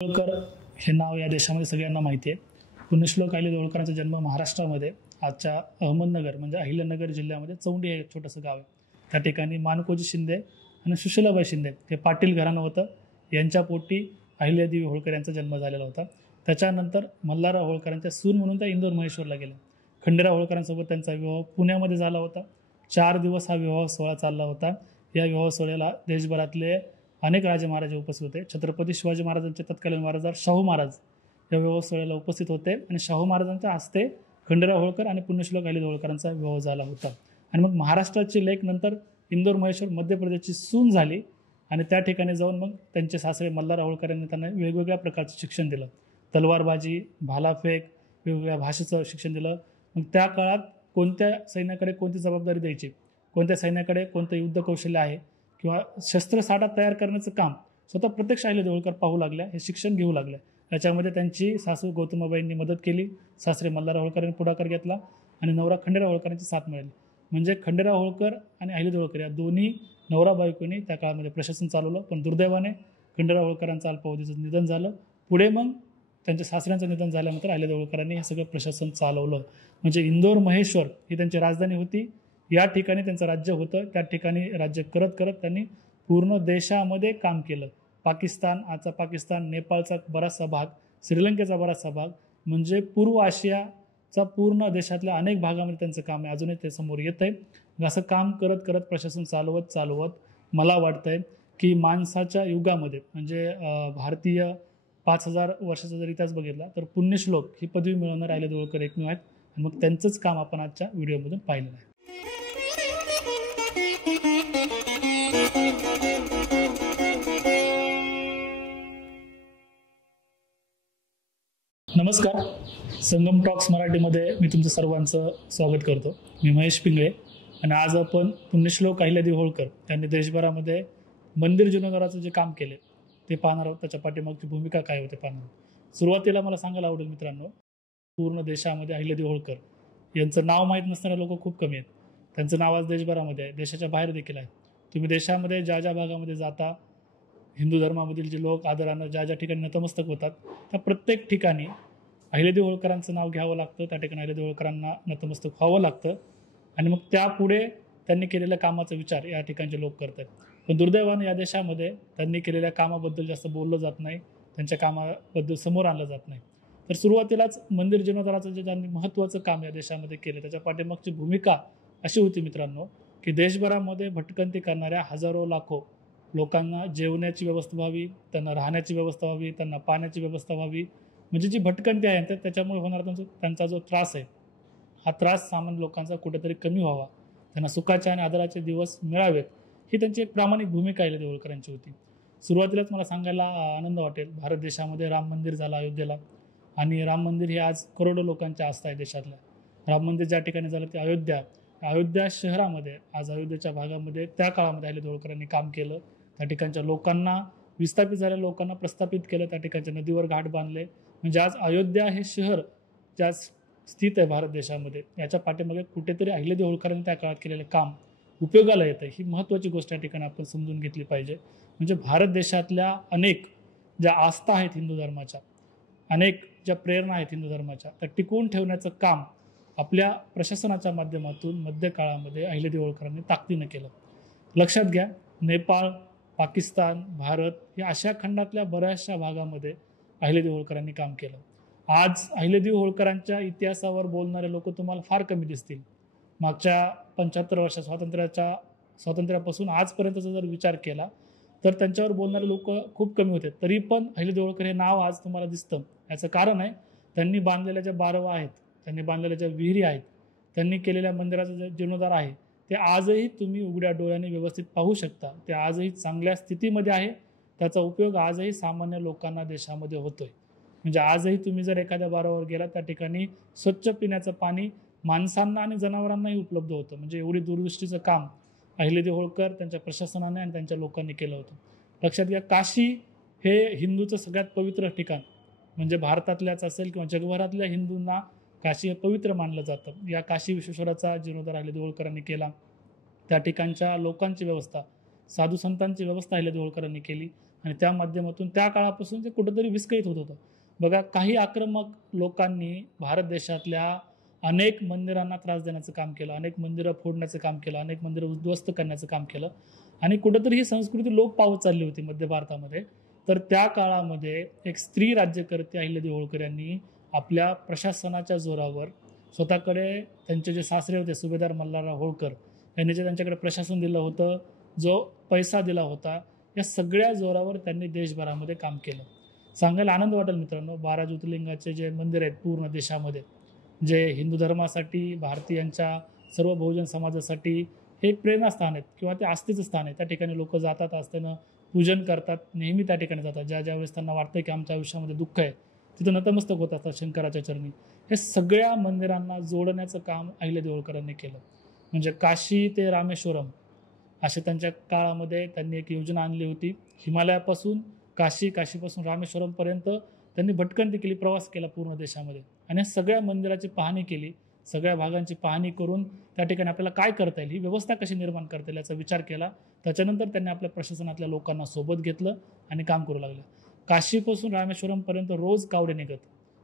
होळकर हे नाव या देशामध्ये सगळ्यांना माहिती आहे. पुण्यश्लोक अहिल्यादेवी होळकरांचा जन्म महाराष्ट्रामध्ये आजच्या अहमदनगर म्हणजे अहिल्यानगर जिल्ह्यामध्ये चौंडी हे छोटंसं गाव आहे. त्या ठिकाणी मानकोजी शिंदे आणि सुशीलाबाई शिंदे हे पाटील घराणं होतं. यांच्या पोटी अहिल्यादेवी होळकर यांचा जन्म झालेला होता. त्याच्यानंतर मल्हारराव होळकरांच्या सून म्हणून त्या इंदोर महेश्वरला गेल्या. खंडेराव होळकरांसोबत त्यांचा विवाह पुण्यामध्ये झाला होता. 4 दिवस हा विवाह सोहळा चालला होता. या विवाह सोहळ्याला देशभरातले अनेक राजे महाराजे उपस्थित होते. छत्रपती शिवाजी महाराजांचे तत्कालीन वारसदार शाहू महाराज या विवाह सोहळ्याला उपस्थित होते आणि शाहू महाराजांच्या हस्ते खंडेराव होळकर आणि पुण्यश्लोक अहिल्यादेवी होळकरांचा विवाह झाला होता. आणि मग महाराष्ट्राची लेक नंतर इंदोर महेश्वर मध्य प्रदेशची सून झाली आणि त्या ठिकाणी जाऊन मग त्यांचे सासरे मल्हारराव होळकर यांनी त्यांना वेगवेगळ्या प्रकारचं शिक्षण दिलं. तलवारबाजी, भालाफेक, वेगवेगळ्या भाषेचं शिक्षण दिलं. मग त्या काळात कोणत्या सैन्याकडे कोणती जबाबदारी द्यायची, कोणत्या सैन्याकडे कोणतं युद्ध कौशल्य आहे किंवा शस्त्रसाठा तयार करण्याचं काम स्वतः प्रत्यक्ष अहिल्यादेवी होळकर पाहू लागल्या, हे शिक्षण घेऊ लागल्या. याच्यामध्ये त्यांची सासू गौतमाबाईंनी मदत केली, सासरे मल्हारराव होळकरांनी पुढाकार घेतला आणि नवरा खंडेराव होळकरांची साथ मिळाली. म्हणजे खंडेराव होळकर आणि अहिल्यादेवी होळकर या दोन्ही नवरा बायकोनी त्या काळामध्ये प्रशासन चालवलं. पण दुर्दैवाने खंडेराव होळकरांचं अल्पावधीचं निधन झालं. पुढे मग त्यांच्या सासऱ्यांचं निधन झाल्यानंतर अहिल्यादेवी होळकरांनी हे सगळं प्रशासन चालवलं. म्हणजे इंदोर महेश्वर ही त्यांची राजधानी होती. या ठिकाणी त्यांचं राज्य होतं. त्या ठिकाणी राज्य करत करत त्यांनी पूर्ण देशामध्ये काम केलं. पाकिस्तान, आजचा पाकिस्तान, नेपाळचा बराचसा भाग, श्रीलंकेचा बराचसा भाग, म्हणजे पूर्व आशियाचा पूर्ण देशातल्या अनेक भागामध्ये त्यांचं काम आहे. अजूनही ते समोर येत आहे. असं काम करत करत प्रशासन चालवत मला वाटतंय की माणसाच्या युगामध्ये म्हणजे भारतीय 5000 वर्षाचा जर इतिहास बघितला तर पुण्यश्लोक ही पदवी मिळवणारे अहिल्यादेवी होळकर एकमेव आहेत. आणि मग त्यांचंच काम आपण आजच्या व्हिडिओमधून पाहिलेलं आहे. नमस्कार, संगम टॉक्स मराठीमध्ये मी तुमचं सर्वांचं स्वागत करतो. मी महेश पिंगळे आणि आज आपण पुण्यश्लोक अहिल्यादेवी होळकर यांनी देशभरामध्ये मंदिर जीर्णोद्धाराचं जे काम केले ते पाहणार आहोत. त्याच्या पाठीमागची भूमिका काय होते पाहणार आहोत. सुरुवातीला मला सांगायला आवडेल मित्रांनो, पूर्ण देशामध्ये अहिल्यादेवी होळकर यांचं नाव माहीत नसणारे लोक खूप कमी आहेत. त्यांचं नाव आज देशभरामध्ये आहे, देशाच्या बाहेर देखील आहे. तुम्ही देशामध्ये ज्या ज्या भागामध्ये जाता, हिंदू धर्मामधील जे लोक आदरानं ज्या ज्या ठिकाणी नतमस्तक होतात, त्या प्रत्येक ठिकाणी अहिल्यादेवी होळकरांचं नाव घ्यावं लागतं. त्या ठिकाणी अहिल्यादेवी होळकरांना नतमस्तक व्हावं लागतं आणि मग त्यापुढे त्यांनी केलेल्या कामाचा विचार या ठिकाणचे लोक करतात. पण दुर्दैवानं या देशामध्ये त्यांनी केलेल्या कामाबद्दल जास्त बोललं जात नाही, त्यांच्या कामाबद्दल समोर आणलं जात नाही. तर सुरुवातीलाच मंदिर जीर्णोद्धाराचं जे त्यांनी महत्त्वाचं काम या देशामध्ये केलं त्याच्या पाठीमागची भूमिका अशी होती मित्रांनो की देशभरामध्ये भटकंती करणाऱ्या हजारो लाखो लोकांना जेवण्याची व्यवस्था व्हावी, त्यांना राहण्याची व्यवस्था व्हावी, त्यांना पाण्याची व्यवस्था व्हावी. म्हणजे जी भटकंती आहे तर त्याच्यामुळे होणारा त्यांचा जो त्रास आहे, हा त्रास सामान्य लोकांचा कुठेतरी कमी व्हावा, त्यांना सुखाचे आणि आदराचे दिवस मिळावेत, ही त्यांची एक प्रामाणिक भूमिका अहिल्यादेवी होळकरांची होती. सुरुवातीलाच मला सांगायला आनंद वाटेल, भारत देशामध्ये राम मंदिर झालं अयोध्येला आणि राम मंदिर हे आज करोडो लोकांच्या आस्था आहे देशातल्या. राम मंदिर ज्या ठिकाणी झालं ते अयोध्या शहरामध्ये, आज अयोध्येच्या भागामध्ये त्या काळामध्ये अहिल्यादेवी होळकरांनी काम केलं. त्या ठिकाणच्या लोकांना, विस्थापित झालेल्या लोकांना प्रस्थापित केलं, त्या ठिकाणच्या नदीवर घाट बांधले. म्हणजे आज अयोध्या हे शहर ज्या स्थित आहे भारत देशामध्ये, याच्या पाठीमागे कुठेतरी अहिल्यादेवी होळकरांनी त्या काळात केलेलं काम उपयोगाला येतं. ही महत्त्वाची गोष्ट या ठिकाणी आपण समजून घेतली पाहिजे. म्हणजे भारत देशातल्या अनेक ज्या आस्था आहेत हिंदू धर्माच्या, अनेक ज्या प्रेरणा आहेत हिंदू धर्माच्या, त्या टिकवून ठेवण्याचं काम आपल्या प्रशासनाच्या माध्यमातून मध्य काळामध्ये अहिल्यादेवी होळकरांनी ताकदीनं केलं. लक्षात घ्या, नेपाळ, पाकिस्तान, भारत या अशा खंडातल्या बऱ्याचशा भागामध्ये अहिल्यादेवी होळकरांनी काम केलं. आज अहिल्यादेवी होळकरांच्या इतिहासावर बोलणारे लोक तुम्हाला फार कमी दिसतील. मागच्या 75 वर्षात स्वातंत्र्यापासून आजपर्यंतचा जर विचार केला तर त्यांच्यावर बोलणारे लोक खूप कमी होते. तरी पण अहिल्यादेवी होळकर हे नाव आज तुम्हाला दिसतं. याचं कारण आहे त्यांनी बांधलेल्या ज्या बारवा आहेत, त्यांनी बांधलेल्या ज्या विहिरी आहेत, त्यांनी केलेल्या मंदिराचा जे जीर्णोद्धार आहे ते आजही तुम्ही उघड्या डोळ्याने व्यवस्थित पाहू शकता. ते आजही चांगल्या स्थितीमध्ये आहे. त्याचा उपयोग आजही सामान्य लोकांना देशामध्ये होतोय. म्हणजे आजही तुम्ही जर एखाद्या बारावर गेला त्या ठिकाणी स्वच्छ पिण्याचं पाणी माणसांना आणि जनावरांनाही उपलब्ध होतं. म्हणजे एवढी दूरदृष्टीचं काम अहिल्यादेवी होळकर त्यांच्या प्रशासनाने आणि त्यांच्या लोकांनी केलं होतं. लक्षात घ्या, काशी हे हिंदूचं सगळ्यात पवित्र ठिकाण, म्हणजे भारतातल्याच असेल किंवा जगभरातल्या हिंदूंना काशी हे पवित्र मानलं जातं. या काशी विश्वेश्वराचा जीर्णोद्धार अहिल्यादेवी होळकरांनी केला. त्या ठिकाणच्या लोकांची व्यवस्था, साधू संतांची व्यवस्था अहिल्यादेवी होळकरांनी केली. आणि त्या माध्यमातून त्या काळापासून ते कुठंतरी विस्कळीत होत होतं. बघा, काही आक्रमक लोकांनी भारत देशातल्या अनेक मंदिरांना त्रास देण्याचं काम केलं, अनेक मंदिरं फोडण्याचं काम केलं, अनेक मंदिरं उद्ध्वस्त करण्याचं काम केलं आणि कुठंतरी ही संस्कृती लोप पावत चालली होती मध्य भारतामध्ये. तर त्या काळामध्ये एक स्त्री राज्यकर्ते अहिल्यादेवी होळकर यांनी आपल्या प्रशासनाच्या जोरावर स्वतःकडे त्यांचे जे सासरे होते सुभेदार मल्हारराव होळकर यांनी जे त्यांच्याकडे प्रशासन दिलं होतं, जो पैसा दिला होता, या सगळ्या जोरावर त्यांनी देशभरामध्ये काम केलं. सांगायला आनंद वाटेल मित्रांनो, 12 ज्योतिर्लिंगाचे जे मंदिर आहेत पूर्ण देशामध्ये, जे हिंदू धर्मासाठी, भारतीयांच्या सर्व बहुजन समाजासाठी हे एक प्रेरणास्थान आहेत किंवा ते आस्थेचं स्थान आहे. त्या ठिकाणी लोक जातात, आस्थेनं पूजन करतात, नेहमी त्या ठिकाणी जातात. ज्या ज्यावेळेस त्यांना वाटतं की आमच्या आयुष्यामध्ये दुःख आहे, तिथं नतमस्तक होत असतात शंकराच्या चरणी. हे सगळ्या मंदिरांना जोडण्याचं काम अहिल्यादेवी होळकरांनी केलं. म्हणजे काशी ते रामेश्वरम असे त्यांच्या काळामध्ये त्यांनी एक योजना आणली होती. हिमालयापासून काशी, काशीपासून रामेश्वरमपर्यंत त्यांनी भटकंती केली, प्रवास केला पूर्ण देशामध्ये आणि सगळ्या मंदिराची पाहणी केली. सगळ्या भागांची पाहणी करून त्या ठिकाणी आपल्याला काय करता येईल, ही व्यवस्था कशी निर्माण करता येईल याचा विचार केला. त्याच्यानंतर त्यांनी आपल्या प्रशासनातल्या लोकांना सोबत घेतलं आणि काम करू लागलं. काशीपासून रामेश्वरमपर्यंत रोज कावडे निघत,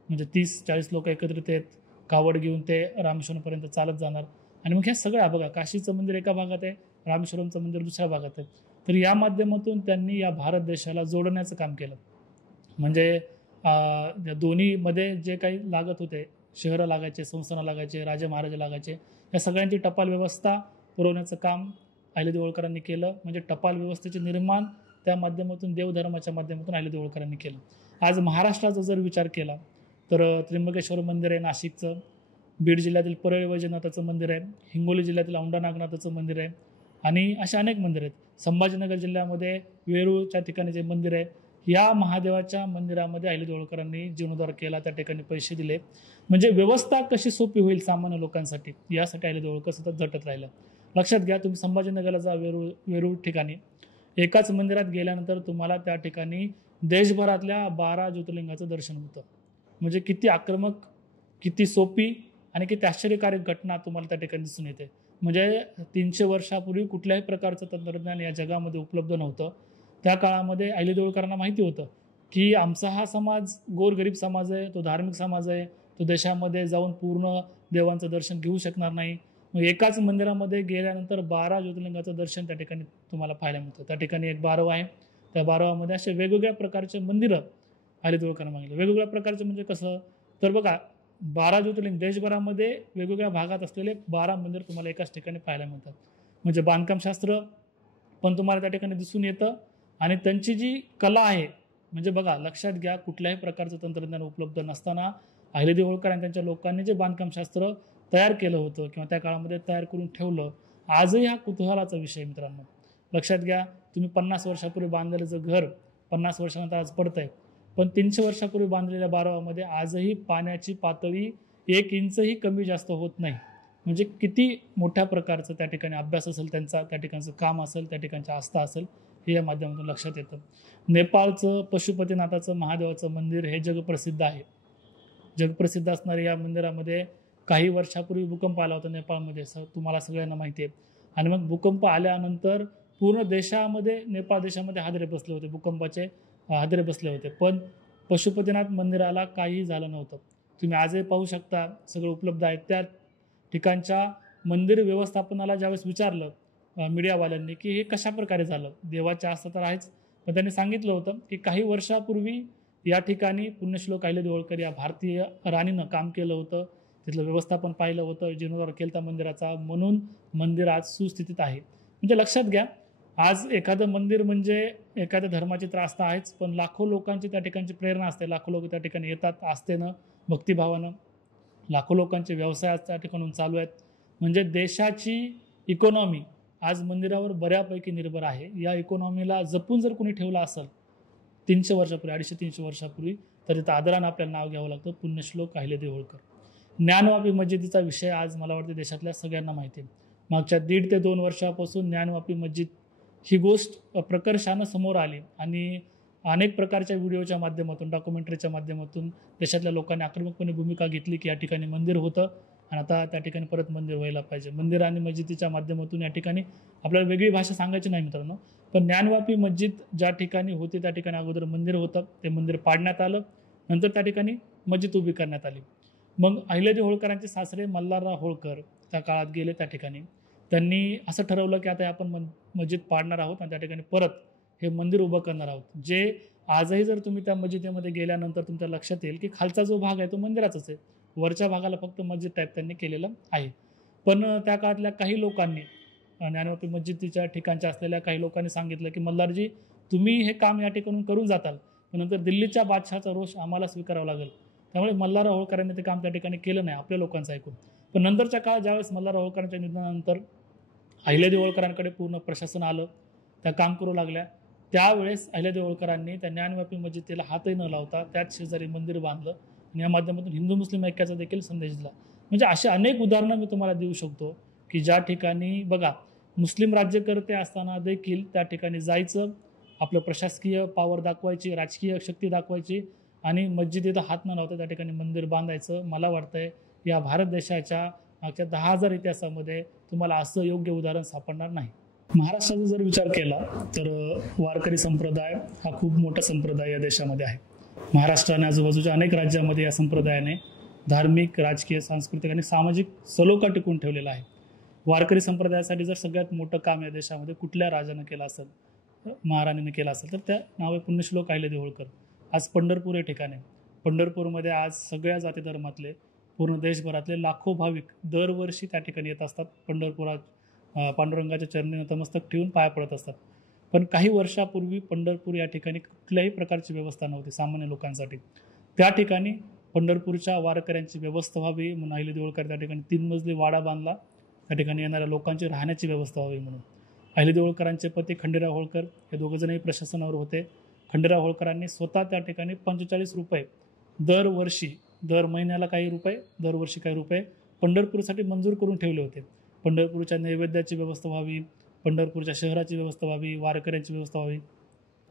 म्हणजे 30-40 लोक एकत्रित आहेत, कावड घेऊन ते रामेश्वरमपर्यंत चालत जाणार. आणि मग ह्या सगळ्या बघा, काशीचं मंदिर एका भागात आहे, रामेश्वरमचं मंदिर दुसऱ्या भागात आहे. तर या माध्यमातून त्यांनी या भारत देशाला जोडण्याचं काम केलं. म्हणजे दोन्हीमध्ये जे काही लागत होते, शहरं लागायचे, संस्थानं लागायचे, राजे महाराजे लागायचे, या सगळ्यांची टपाल व्यवस्था पुरवण्याचं काम अहिल्यादेवी होळकरांनी केलं. म्हणजे टपाल व्यवस्थेचे निर्माण त्या माध्यमातून, देवधर्माच्या माध्यमातून अहिल्यादेवी होळकरांनी केलं. आज महाराष्ट्राचा जर विचार केला तर त्र्यंबकेश्वर मंदिर आहे नाशिकचं, बीड जिल्ह्यातील परळी वैजनाथाचं मंदिर आहे, हिंगोली जिल्ह्यातील औंढा नागनाथाचं मंदिर आहे आणि अशा अनेक मंदिर आहेत. संभाजीनगर जिल्ह्यामध्ये वेरूळच्या ठिकाणी जे मंदिर आहे, या महादेवाच्या मंदिरामध्ये अहिल्यादेवी होळकरांनी जीर्णोद्धार केला, त्या ठिकाणी पैसे दिले. म्हणजे व्यवस्था कशी सोपी होईल सामान्य लोकांसाठी, यासाठी अहिल्यादेवी होळकर सतत झटत राहिलं. लक्षात घ्या, तुम्ही संभाजीनगरला जा, वेरूळ ठिकाणी एकाच मंदिरात गेल्यानंतर तुम्हाला त्या ठिकाणी देशभरातल्या 12 ज्योतिर्लिंगाचं दर्शन होतं. म्हणजे किती आक्रमक, किती सोपी आणि किती आश्चर्यकारक घटना तुम्हाला त्या ठिकाणी दिसून येते. म्हणजे 300 वर्षापूर्वी कुठल्याही प्रकारचं तंत्रज्ञान या जगामध्ये उपलब्ध नव्हतं. त्या काळामध्ये अहिल्यादेवी होळकरांना माहिती होतं की आमचा हा समाज गोरगरीब समाज आहे, तो धार्मिक समाज आहे, तो देशामध्ये जाऊन पूर्ण देवांचं दर्शन घेऊ शकणार नाही. मग एकाच मंदिरामध्ये गेल्यानंतर 12 ज्योतिर्लिंगाचं दर्शन त्या ठिकाणी तुम्हाला पाहायला मिळतं. त्या ठिकाणी एक बारव आहे, त्या बारवामध्ये असे वेगवेगळ्या प्रकारचे मंदिरं अहिल्यादेवी होळकरांना मागितले. वेगवेगळ्या प्रकारचे म्हणजे कसं, तर बघा, 12 ज्योतिर्लिंग देशभरामध्ये वेगवेगळ्या भागात असलेले 12 मंदिर तुम्हाला एकाच ठिकाणी पाहायला मिळतात. म्हणजे बांधकामशास्त्र पण तुम्हाला त्या ठिकाणी दिसून येतं आणि त्यांची जी कला आहे, म्हणजे बघा, लक्षात घ्या, कुठल्याही प्रकारचं तंत्रज्ञान उपलब्ध नसताना अहिल्यादेवी होळकर आणि त्यांच्या लोकांनी जे बांधकामशास्त्र तयार केलं होतं किंवा त्या काळामध्ये तयार करून ठेवलं, आजही हा कुतूहलाचा विषय मित्रांनो. लक्षात घ्या, तुम्ही 50 वर्षापूर्वी बांधलेलं जर घर 50 वर्षानंतर आज पडतंय, पण 300 वर्षापूर्वी बांधलेल्या बारवामध्ये आजही पाण्याची पातळी 1 इंचही कमी जास्त होत नाही. म्हणजे किती मोठ्या प्रकारचं त्या ठिकाणी अभ्यास असेल त्यांचा, त्या ठिकाणचं काम असेल, त्या ठिकाणची आस्था असेल, हे या माध्यमातून लक्षात येतं. नेपाळचं पशुपतीनाथाचं महादेवाचं मंदिर हे जगप्रसिद्ध आहे. जगप्रसिद्ध असणाऱ्या या मंदिरामध्ये काही वर्षापूर्वी भूकंप आला होता नेपाळमध्ये, तुम्हाला सगळ्यांना माहिती आहे. आणि मग भूकंप आल्यानंतर पूर्ण देशामध्ये, नेपाळ देशामध्ये हादरे बसले होते, भूकंपाचे हादरे बसले होते. पण पशुपतीनाथ मंदिराला काहीही झालं नव्हतं. तुम्ही आजही पाहू शकता, सगळं उपलब्ध आहे. त्या ठिकाणच्या मंदिर व्यवस्थापनाला ज्यावेळेस विचारलं मीडियावाल्यांनी की हे कशा प्रकारे झालं, देवाची आस्था तर आहेच, पण त्यांनी सांगितलं होतं की काही वर्षापूर्वी या ठिकाणी पुण्यश्लोक अहिल्यादेवी होळकर या भारतीय राणीनं काम केलं होतं, तिथलं व्यवस्थापन पाहिलं होतं, जीर्णोद्धार केला मंदिराचा, म्हणून मंदिर आज सुस्थितीत आहे. म्हणजे लक्षात घ्या, आज एखादं मंदिर म्हणजे एखाद्या धर्माची तर आस्था आहेच, पण लाखो लोकांची त्या ठिकाणची प्रेरणा असते. लाखो लोक त्या ठिकाणी येतात आस्थेनं, भक्तिभावानं. लाखो लोकांचे व्यवसाय आज त्या ठिकाणून चालू आहेत. म्हणजे देशाची इकॉनॉमी आज मंदिरावर बऱ्यापैकी निर्भर आहे. या इकॉनॉमीला जपून जर कोणी ठेवलं असेल 300 वर्षापूर्वी, 250-300 वर्षापूर्वी, तर तिथं आदरानं आपल्याला नाव घ्यावं लागतं, पुण्यश्लोक अहिल्यादेवी होळकर. ज्ञानवापी मस्जिदीचा विषय आज मला वाटतं देशातल्या सगळ्यांना माहिती आहे. मागच्या 1.5 ते 2 वर्षापासून ज्ञानवापी मस्जिद ही गोष्ट प्रकर्षानं समोर आली आणि अनेक प्रकारच्या व्हिडिओच्या माध्यमातून, डॉक्युमेंटरीच्या माध्यमातून देशातल्या लोकांनी आक्रमकपणे भूमिका घेतली की या ठिकाणी मंदिर होतं आणि आता त्या ठिकाणी परत मंदिर व्हायला पाहिजे. मंदिर आणि मस्जिदीच्या माध्यमातून या ठिकाणी आपल्याला वेगळी भाषा सांगायची नाही मित्रांनो, पण ज्ञानवापी मस्जिद ज्या ठिकाणी होती त्या ठिकाणी अगोदर मंदिर होतं, ते मंदिर पाडण्यात आलं, नंतर त्या ठिकाणी मस्जिद उभी करण्यात आली. मग अहिल्यादेवी होळकरांचे सासरे मल्हारराव होळकर त्या काळात गेले त्या ठिकाणी. त्यांनी असं ठरवलं की आता आपण मस्जिद पाडणार आहोत आणि त्या ठिकाणी परत हे मंदिर उभं करणार आहोत. जे आजही जर तुम्ही त्या मस्जिदीमध्ये गेल्यानंतर तुमच्या लक्षात येईल की खालचा जो भाग आहे तो मंदिराचाच आहे, वरच्या भागाला फक्त मस्जिद टाईप त्यांनी केलेलं आहे. पण त्या काळातल्या काही लोकांनी, ज्ञानवापी मस्जिदीच्या ठिकाणच्या असलेल्या काही लोकांनी सांगितलं की मल्हारजी, तुम्ही हे काम या ठिकाणून करून जाताल, पण नंतर दिल्लीच्या बादशहाचा रोष आम्हाला स्वीकारावा लागेल. त्यामुळे मल्हारराव होळकरांनी ते काम त्या ठिकाणी केलं नाही आपल्या लोकांचं ऐकून. पण नंतरच्या काळात ज्यावेळेस मल्हारराव होळकरांच्या निधनानंतर अहिल्यादेवी होळकरांकडे पूर्ण प्रशासन आलं, त्या काम करू लागल्या. त्यावेळेस अहिल्यादेवी होळकरांनी त्या ज्ञानवापी मस्जिदीला हातही न लावता त्याच शेजारी मंदिर बांधलं आणि या माध्यमातून हिंदू मुस्लिम ऐक्याचा देखील संदेश दिला. म्हणजे अशी अनेक उदाहरणं मी तुम्हाला देऊ शकतो की ज्या ठिकाणी बघा, मुस्लिम राज्यकर्ते असताना देखील त्या ठिकाणी जायचं, आपलं प्रशासकीय पॉवर दाखवायची, राजकीय शक्ती दाखवायची आणि मस्जिदीला हात न लावता त्या ठिकाणी मंदिर बांधायचं. मला वाटतंय या भारत देशाच्या मागच्या 10,000 इतिहासामध्ये तुम्हाला असं योग्य उदाहरण सापडणार नाही. महाराष्ट्राचा जर विचार केला तर वारकरी संप्रदाय हा खूप मोठा संप्रदाय या देशामध्ये आहे. महाराष्ट्र आणि आजूबाजूच्या अनेक राज्यामध्ये या संप्रदायाने धार्मिक, राजकीय, सांस्कृतिक आणि सामाजिक सलोखा टिकून ठेवलेला आहे. वारकरी संप्रदायासाठी जर सगळ्यात मोठं काम या देशामध्ये कुठल्या राजानं केलं असेल, महाराणीने केलं असेल, तर त्या नाव आहे पुण्यश्लोक अहिल्यादेवी होळकर. आज पंढरपूर हे ठिकाण आहे. पंढरपूरमध्ये आज सगळ्या जाती धर्मातले, पूर्ण देशभरातले लाखो भाविक दरवर्षी त्या ठिकाणी येत असतात. पंढरपुरात पांडुरंगाच्या चरणी नतमस्तक ठेवून पाया पडत असतात. पण काही वर्षापूर्वी पंढरपूर या ठिकाणी कुठल्याही प्रकारची व्यवस्था नव्हती सामान्य लोकांसाठी. त्या ठिकाणी पंढरपूरच्या वारकऱ्यांची व्यवस्था व्हावी म्हणून अहिल्यादेवी होळकर त्या ठिकाणी 3 मजली वाडा बांधला, त्या ठिकाणी येणाऱ्या लोकांची राहण्याची व्यवस्था व्हावी म्हणून. अहिल्यादेवी होळकरांचे पती खंडेराव होळकर हे दोघंजणही प्रशासनावर होते. खंडेराव होळकरांनी स्वतः त्या ठिकाणी 45 रुपये दरवर्षी, दर महिन्याला काही रुपये, दरवर्षी काही रुपये पंढरपूरसाठी मंजूर करून ठेवले होते. पंढरपूरच्या नैवेद्याची व्यवस्था व्हावी, पंढरपूरच्या शहराची व्यवस्था व्हावी, वारकऱ्यांची व्यवस्था व्हावी,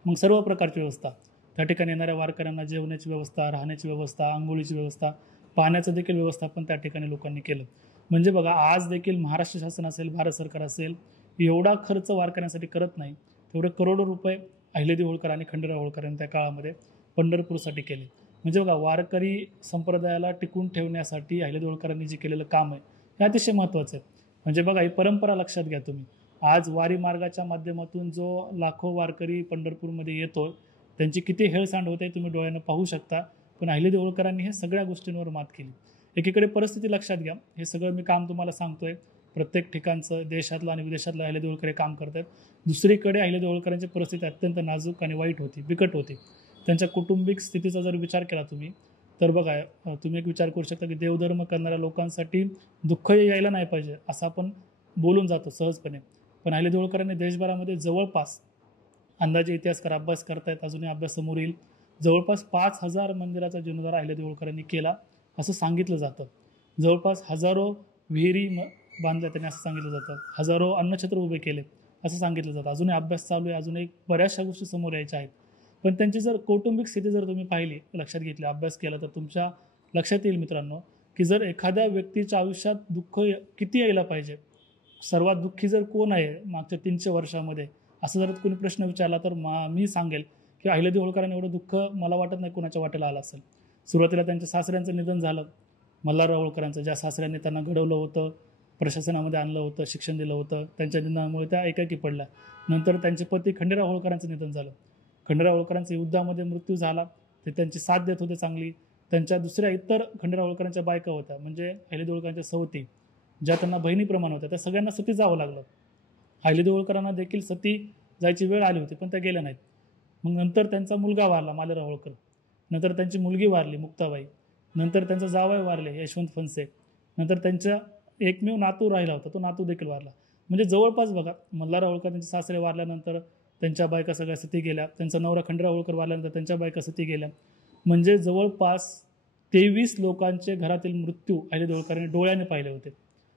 मग सर्व प्रकारची व्यवस्था, त्या ठिकाणी येणाऱ्या वारकऱ्यांना जेवण्याची व्यवस्था, राहण्याची व्यवस्था, आंघोळीची व्यवस्था, पाण्याचं देखील व्यवस्थापन त्या ठिकाणी लोकांनी केलं. म्हणजे बघा, आज देखील महाराष्ट्र शासन असेल, भारत सरकार असेल, एवढा खर्च वारकऱ्यांसाठी करत नाही, तेवढे करोडो रुपये अहिल्यादेवी होळकर आणि खंडेराव होळकरांनी त्या काळामध्ये पंढरपूरसाठी केले. म्हणजे बघा, वारकरी संप्रदायाला टिकून ठेवण्यासाठी अहिल्यादेवी होळकरांनी जे केलेलं काम आहे हे अतिशय महत्त्वाचं आहे. म्हणजे बघा, ही परंपरा लक्षात घ्या तुम्ही. आज वारी मार्गाच्या माध्यमातून जो लाखो वारकरी पंढरपूरमध्ये येतो, त्यांची किती हेळसांड होते तुम्ही डोळ्यानं पाहू शकता. पण अहिल्यादेवी होळकरांनी हे सगळ्या गोष्टींवर मात केली. एकीकडे परिस्थिती लक्षात घ्या, हे सगळं मी काम तुम्हाला सांगतोय, प्रत्येक ठिकाणचं देशातलं आणि विदेशातलं अहिल्यादेवी होळकर काम करतात. दुसरीकडे अहिल्यादेवी होळकरांची परिस्थिती अत्यंत नाजूक आणि वाईट होती, बिकट होती. त्यांच्या कौटुंबिक स्थितीचा जर विचार केला तुम्ही तर बघा, तुम्ही एक विचार करू शकता की देवधर्म करणाऱ्या लोकांसाठी दुःख यायला नाही पाहिजे असं आपण बोलून जातो सहजपणे. पण अहिल्यादेवी होळकरांनी देशभरामध्ये जवळपास, अंदाजे इतिहासकार अभ्यास करतायत, अजूनही अभ्यास समोर येईल, जवळपास 5,000 मंदिराचा जीर्णोद्धार अहिल्यादेवी होळकरांनी केला असं सांगितलं जातं. जवळपास हजारो विहिरी बांधल्या त्यांनी असं सांगितलं जातं. हजारो अन्नछत्र उभे केले असं सांगितलं जातं. अजूनही अभ्यास चालू आहे, अजूनही बऱ्याचशा गोष्टी समोर यायच्या आहेत. पण त्यांची जर कौटुंबिक स्थिती जर तुम्ही पाहिली, लक्षात घेतली, अभ्यास केला, तर तुमच्या लक्षात येईल मित्रांनो की जर एखाद्या व्यक्तीच्या आयुष्यात दुःख किती यायला पाहिजे, सर्वात दुःखी जर कोण आहे मागच्या 300 वर्षामध्ये, असं जर कोणी प्रश्न विचारला तर मी सांगेल की अहिल्यादेवी होळकरांनी एवढं दुःख मला वाटत नाही कोणाच्या वाटेला आलं असेल. सुरुवातीला त्यांच्या सासऱ्यांचं निधन झालं, मल्हारराव होळकरांचं, ज्या सासऱ्यांनी त्यांना घडवलं होतं, प्रशासनामध्ये आणलं होतं, शिक्षण दिलं होतं, त्यांच्या निधनामुळे त्या एकाकी पडल्या. नंतर त्यांचे पती खंडेराव होळकरांचं निधन झालं. खंडेराव होळकरांचा युद्धामध्ये मृत्यू झाला, ते त्यांची साथ देत होते चांगली. त्यांच्या दुसऱ्या इतर खंडेराव होळकरांच्या बायका होत्या, म्हणजे अहिल्यादेवी होळकरांच्या सवती, ज्या त्यांना बहिणीप्रमाणे होत्या, त्या सगळ्यांना सती जावं लागलं. अहिल्यादेवी होळकरांना देखील सती जायची वेळ आली होती, पण त्या गेल्या नाहीत. मग नंतर त्यांचा मुलगा वारला मालेराव होळकर, नंतर त्यांची मुलगी वारली मुक्ताबाई, नंतर त्यांचा जावई वारले यशवंत फणसे, नंतर त्यांचा एकमेव नातू राहिला होता, तो नातू देखील वारला. म्हणजे जवळपास बघा, मल्हारराव होळकर त्यांचे सासरे वारल्यानंतर त्यांच्या बायका सगळ्या सती गेल्या, त्यांचा नवरा खंडेराव होळकर वारल्यानंतर त्यांच्या बायका सती गेल्या. म्हणजे जवळपास 23 लोकांचे घरातील मृत्यू अहिल्यादेवी होळकरांनी डोळ्याने पाहिले होते.